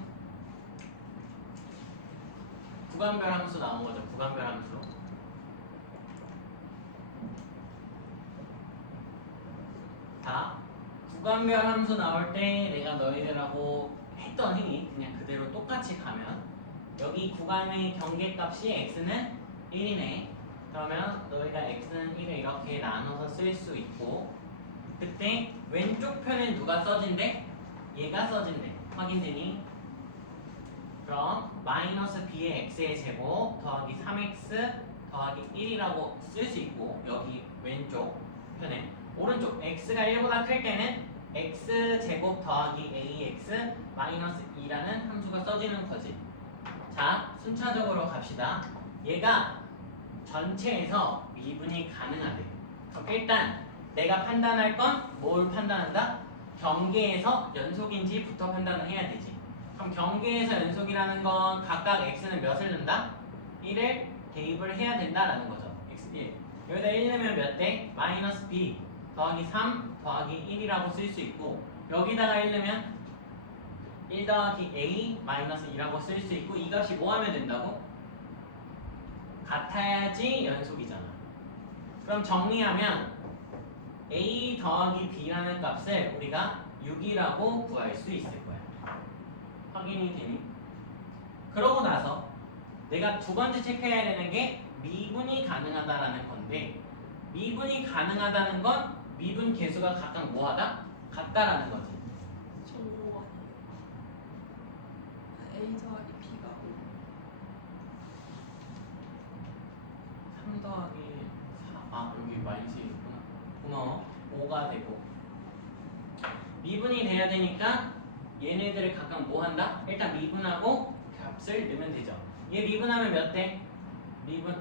구간별 함수 나온 거죠. 구간별 함수. 자, 구간별 함수 나올 때 내가 너희들하고 했던 행위 그냥 그대로 똑같이 가면 여기 구간의 경계값이 x는 1이네. 그러면 너희가 x는 1을 이렇게 나눠서 쓸 수 있고 그때 왼쪽 편에 누가 써진대? 얘가 써진대. 확인되니? 그럼 마이너스 b의 x의 제곱 더하기 3x 더하기 1이라고 쓸 수 있고 여기 왼쪽 편에 오른쪽 x가 1보다 클 때는 x제곱 더하기 ax 마이너스 2라는 함수가 써지는 거지. 자, 순차적으로 갑시다. 얘가 전체에서 미분이 가능하대. 그럼 일단 내가 판단할 건 뭘 판단한다? 경계에서 연속인지부터 판단을 해야 되지. 그럼 경계에서 연속이라는 건 각각 x는 몇을 넣는다? 1을 대입을 해야 된다라는 거죠. x1 여기다 1 넣으면 몇 대? 마이너스 b 더하기 3 더하기 1이라고 쓸 수 있고 여기다가 1 넣으면 1 더하기 a 마이너스 2라고 쓸 수 있고 이 값이 뭐 하면 된다고? 같아야지 연속이잖아. 그럼 정리하면 a 더하기 b라는 값을 우리가 6이라고 구할 수 있을 거야. 확인이 되니? 그러고 나서 내가 두 번째 체크해야 되는 게 미분이 가능하다라는 건데 미분이 가능하다는 건 미분 계수가 각각 뭐하다? 같다라는 거지. 저 5. A 더하기 B가 3 더하기 4. 아, 여기 마이너스 있구나. 고마워. 5가 되고. 미분이 돼야 되니까 얘네들을 각각 뭐 한다? 일단 미분하고 값을 넣으면 되죠. 얘 미분하면 몇 대? 미분.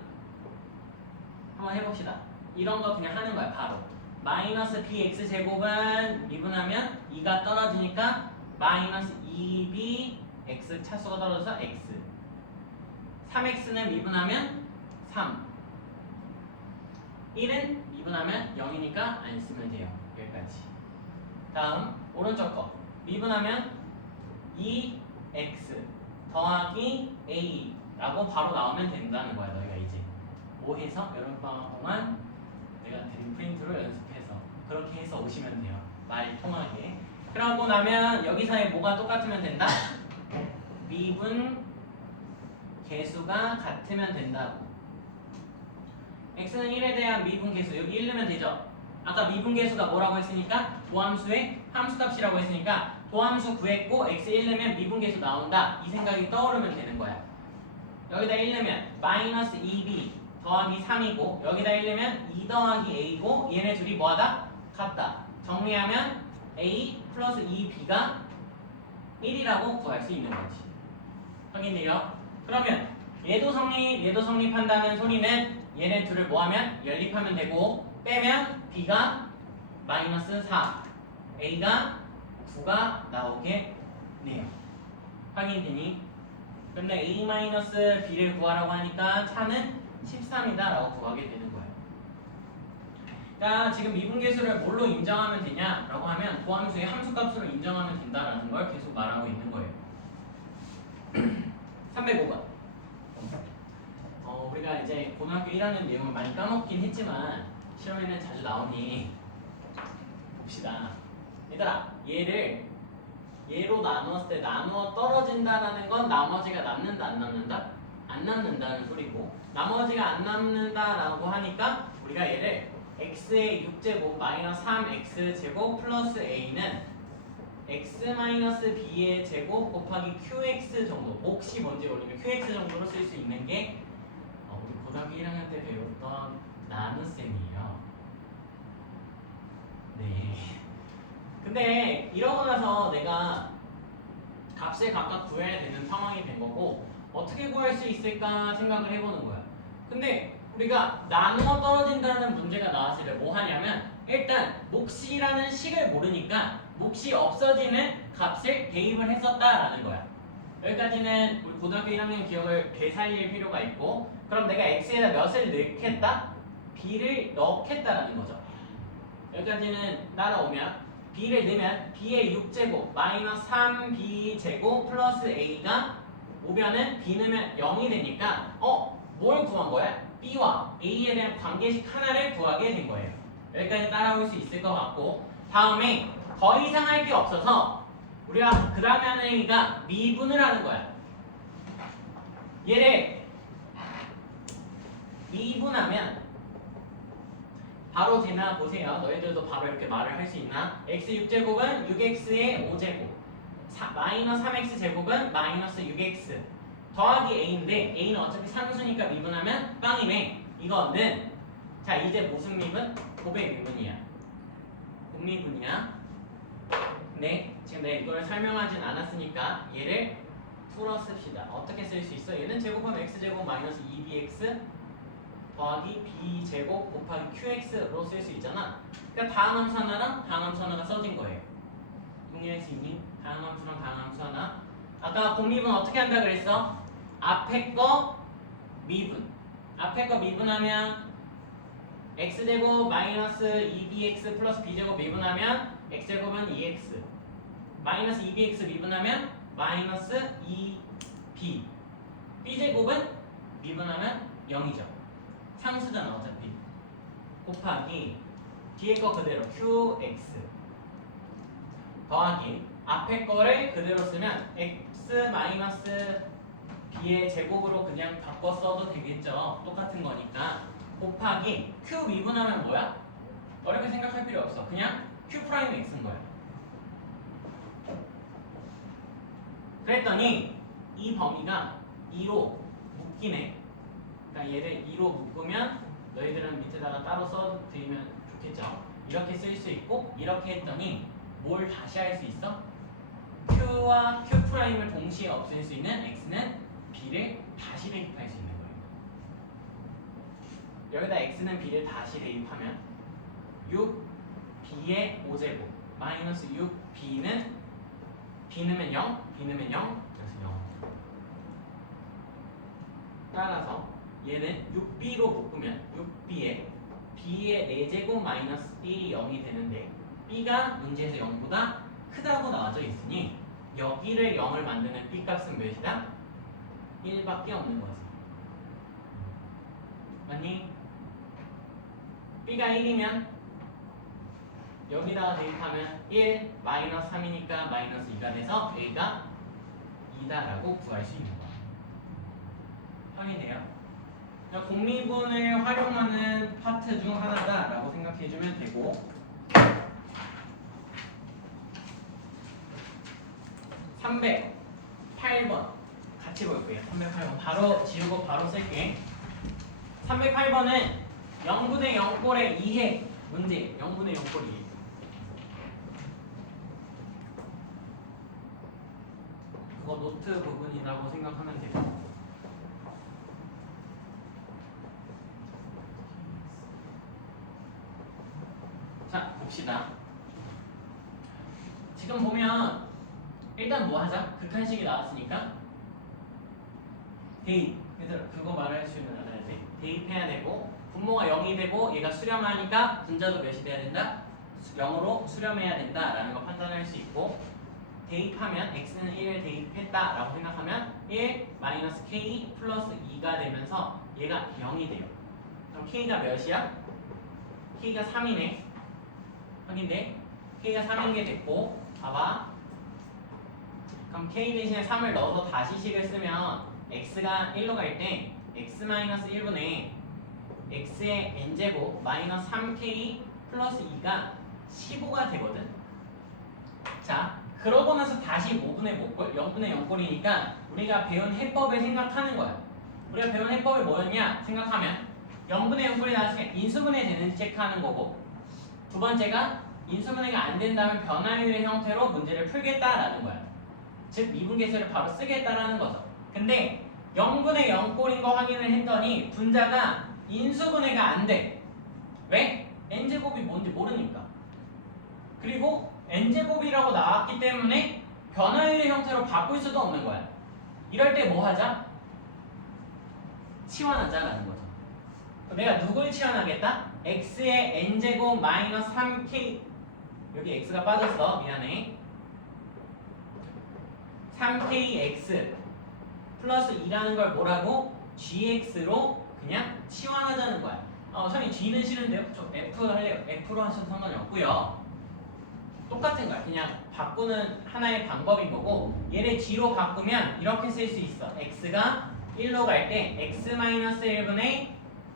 한번 해봅시다. 이런 거 그냥 하는 거야, 바로. 마이너스 bx 제곱은 미분하면 2가 떨어지니까 마이너스 2b x 차수가 떨어져서 x. 3x는 미분하면 3. 1은 미분하면 0이니까 안 쓰면 돼요. 여기까지. 다음 오른쪽 거 미분하면 2x 더하기 a라고 바로 나오면 된다는 거야. 너희가 이제 뭐 해서 여름방학 동안 내가 드림 프린트로 연습해서 그렇게 해서 오시면 돼요. 말 통하게. 그러고 나면 여기서의 뭐가 똑같으면 된다? 미분 개수가 같으면 된다고. x는 1에 대한 미분 개수 여기 1 넣으면 되죠. 아까 미분 개수가 뭐라고 했으니까 도함수의 함수값이라고 했으니까 도함수 구했고 x 1 넣으면 미분 개수 나온다. 이 생각이 떠오르면 되는 거야. 여기다 1 넣으면 마이너스 2b 더하기 3이고 여기다 1 넣으면 2 더하기 a고 얘네 둘이 뭐하다? 같다. 정리하면 a 플러스 2b가 1이라고 구할 수 있는 거지. 확인돼요? 그러면 얘도 성립한다는 소리는 얘네 둘을 뭐하면 연립하면 되고 빼면 b가 마이너스 4 a가 9가 나오겠네요. 확인되니? 근데 a 마이너스 b를 구하라고 하니까 차는 13이다 라고 구하게 되는 거예요. 자, 지금 미분계수를 뭘로 인정하면 되냐 라고 하면 도함수의 함수값으로 인정하면 된다라는 걸 계속 말하고 있는 거예요. 305번 우리가 이제 고등학교 1학년 내용을 많이 까먹긴 했지만 시험에는 자주 나오니 봅시다. 얘들아, 얘로 나누었을 때 나누어 떨어진다라는 건 나머지가 남는다 안 남는다? 안 남는다는 소리고 나머지가 안 남는다라고 하니까 우리가 얘를 x의 6제곱 마이너스 3x제곱 플러스 a는 x 마이너스 b의 제곱 곱하기 qx 정도 몫이 뭔지 모르면 qx 정도로 쓸 수 있는 게 우리 고등학교 1학년 때 배웠던 나눗셈이에요. 네. 근데 이러고 나서 내가 값을 각각 구해야 되는 상황이 된 거고 어떻게 구할 수 있을까 생각을 해보는 거야. 근데 우리가 나누어 떨어진다는 문제가 나왔을 때 뭐 하냐면 일단 몫이라는 식을 모르니까 몫이 없어지는 값을 대입을 했었다라는 거야. 여기까지는 우리 고등학교 1학년 기억을 되살릴 필요가 있고 그럼 내가 x에다 몇을 넣겠다? b를 넣겠다라는 거죠. 여기까지는 따라오면 b를 넣으면 b의 6제곱 마이너스 3b제곱 플러스 a가 오면은 b 넣으면 0이 되니까 뭘 구한 거야? b와 a에 대한 관계식 하나를 구하게 된 거예요. 여기까지 따라올 수 있을 것 같고 다음에 더 이상 할 게 없어서 우리가 그 다음에 하는 얘기가 미분을 하는 거야. 얘를 미분하면 바로 되나 보세요. 너희들도 바로 이렇게 말을 할 수 있나? x 6제곱은 6x의 5제곱 마이너스 3x 제곱은 마이너스 6x 더하기 a인데 a는 어차피 상수니까 미분하면 빵이네. 이거는 자 이제 무슨 미분? 고백 미분이야. 곱미분이야. 네, 지금 내가 이걸 설명하진 않았으니까 얘를 풀어 씁시다. 어떻게 쓸 수 있어? 얘는 제곱하면 x제곱 마이너스 2bx 더하기 b제곱 곱하기 qx로 쓸 수 있잖아. 그러니까 다음 함수 하나랑 다음 함수 하나가 써진 거예요. 동일할 수 있니? 다음 함수랑 다음 함수 하나. 아까 곱미분 어떻게 한다 그랬어? 앞에 거 미분. 앞에 거 미분하면 x제곱 마이너스 2bx 플러스 b제곱 미분하면 x제곱은 2x 마이너스 2bx 미분하면 마이너스 2b b제곱은 미분하면 0이죠. 상수잖아 어차피. 곱하기 뒤에 거 그대로 qx 더하기 앞에 거를 그대로 쓰면 x 마이너스 b의 제곱으로 그냥 바꿔 써도 되겠죠. 똑같은 거니까. 곱하기 q 미분하면 뭐야? 어렵게 생각할 필요 없어. 그냥 q 프라임 x인 거야. 그랬더니 이 범위가 2로 묶이네. 그러니까 얘를 2로 묶으면 너희들은 밑에다가 따로 써드리면 좋겠죠. 이렇게 쓸 수 있고 이렇게 했더니 뭘 다시 할 수 있어? q와 q 프라임을 동시에 없앨 수 있는 x는 b를 다시 대입할 수 있는 거예요. 여기다 x는 b를 다시 대입하면 6b의 5제곱 마이너스 6b는 b 넣으면 0, b 넣으면 0, 그래서 0. 따라서 얘는 6b로 묶으면 6b의 b의 4제곱 마이너스 1이 0이 되는데 b가 문제에서 0보다 크다고 나와져 있으니 여기를 0을 만드는 b 값은 몇이다? 1밖에 없는 거지. 맞니? b가 1이면 여기다가 대입하면 1 마이너스 3이니까 마이너스 2가 돼서 a가 2다라고 구할 수 있는 거야. 확인돼요? 그러니까 공미분을 활용하는 파트 중 하나다라고 생각해주면 되고 308번 같이 볼게요. 308번 바로 지우고 바로 쓸게. 308번은 0분의 0꼴의 2해 문제. 0분의 0꼴 2해. 그거 노트 부분이라고 생각하면 되고 자 봅시다. 지금 보면 일단 뭐 하자? 극한식이 나왔으니까 대입. 얘들아 그거 말할 수 있는 알아야 돼. 대입해야 되고 분모가 0이 되고 얘가 수렴하니까 분자도 몇이 돼야 된다? 0으로 수렴해야 된다라는 거 판단할 수 있고 대입하면 x는 1을 대입했다 라고 생각하면 1 마이너스 k 플러스 2가 되면서 얘가 0이 돼요. 그럼 k가 몇이야? k가 3이네. 확인돼? k가 3인 게 됐고 봐봐. 그럼 k 대신에 3을 넣어서 다시 식을 쓰면 x가 1로 갈 때 x 마이너스 1분의 x의 n제곱 마이너스 3k 플러스 2가 15가 되거든. 자 그러고 나서 다시 5분의 못꼴 0분의 0꼴이니까 우리가 배운 해법을 생각하는 거야. 우리가 배운 해법이 뭐였냐 생각하면 0분의 0꼴이 나왔으니까 인수분해 되는지 체크하는 거고 두 번째가 인수분해가 안 된다면 변화율의 형태로 문제를 풀겠다라는 거야. 즉 미분계수를 바로 쓰겠다라는 거죠. 근데 0분의 0꼴인 거 확인을 했더니 분자가 인수분해가 안 돼. 왜? n제곱이 뭔지 모르니까. 그리고 n제곱이라고 나왔기 때문에 변화율의 형태로 바꿀 수도 없는 거야. 이럴 때 뭐 하자? 치환하자라는 거죠. 내가 누굴 치환하겠다? x의 n제곱 마이너스 3k 여기 x가 빠졌어. 미안해. 3kx 플러스 2라는 걸 뭐라고? gx로 그냥 치환하자는 거야. 선생님 g는 싫은데요? 저 f 할래요. f로 하셔도 상관이 없고요. 똑같은 거야. 그냥 바꾸는 하나의 방법인 거고 얘를 g로 바꾸면 이렇게 쓸 수 있어. x가 1로 갈 때 x-1분의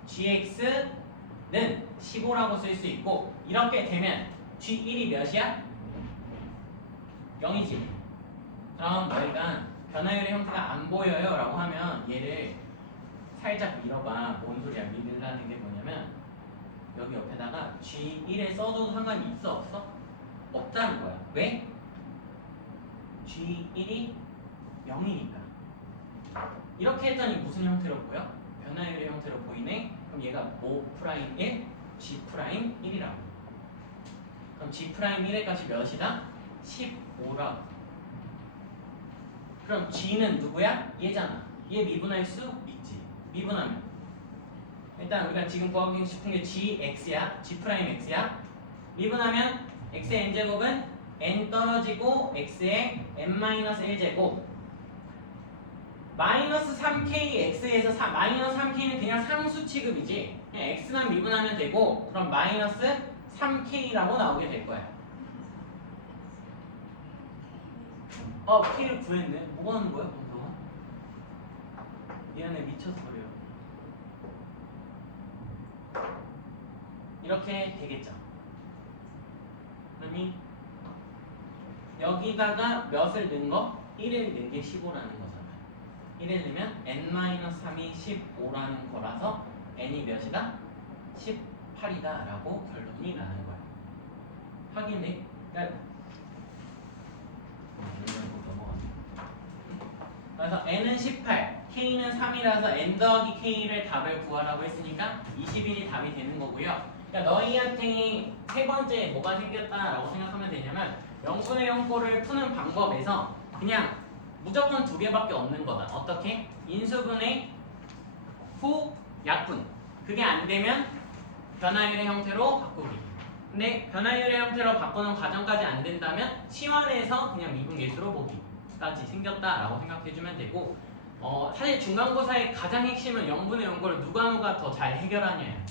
gx는 15라고 쓸 수 있고 이렇게 되면 g1이 몇이야? 0이지. 그럼 너희가 변화율의 형태가 안 보여요 라고 하면 얘를 살짝 밀어봐. 뭔 소리야? 밀으라는 게 뭐냐면 여기 옆에다가 G1에 써도 상관이 있어 없어? 없다는 거야. 왜? G1이 0이니까. 이렇게 했더니 무슨 형태로 보여? 변화율의 형태로 보이네? 그럼 얘가 5'1, G'1이라고. 그럼 G'1의 값이 몇이다? 15라고. 그럼 G는 누구야? 얘잖아. 얘 미분할 수 있지. 미분하면 일단 우리가 지금 구하고 싶은 게 Gx야. G'X야. 미분하면 X의 n제곱은 n 떨어지고 X의 n-1제곱 마이너스 3k X에서 마이너스 3k는 그냥 상수 취급이지. 그냥 X만 미분하면 되고 그럼 마이너스 3k라고 나오게 될 거야. K를 구했네. 뭐가 하는 거야? 그래서 미안해 미쳐서 그래요. 이렇게 되겠죠. 그러니 여기다가 몇을 넣은 거? 1을 넣은 게 15라는 거잖아. 1을 넣으면 n-3이 15라는 거라서 n이 몇이다? 18이다 라고 결론이 나는 거야. 확인돼? 그러니까 그래서 n은 18, k는 3이라서 n 더하기 k를 답을 구하라고 했으니까 20인이 답이 되는 거고요. 그러니까 너희한테 세 번째 뭐가 생겼다라고 생각하면 되냐면 0분의 0꼴을 푸는 방법에서 그냥 무조건 두 개밖에 없는 거다. 어떻게? 인수분해 후 약분. 그게 안 되면 변화율의 형태로 바꾸기. 근데 변화율의 형태로 바꾸는 과정까지 안 된다면 치환해서 그냥 미분계수로 보기까지 생겼다라고 생각해주면 되고 사실 중간고사의 가장 핵심은 0분의 0꼴을 누가 더 잘 해결하냐예요.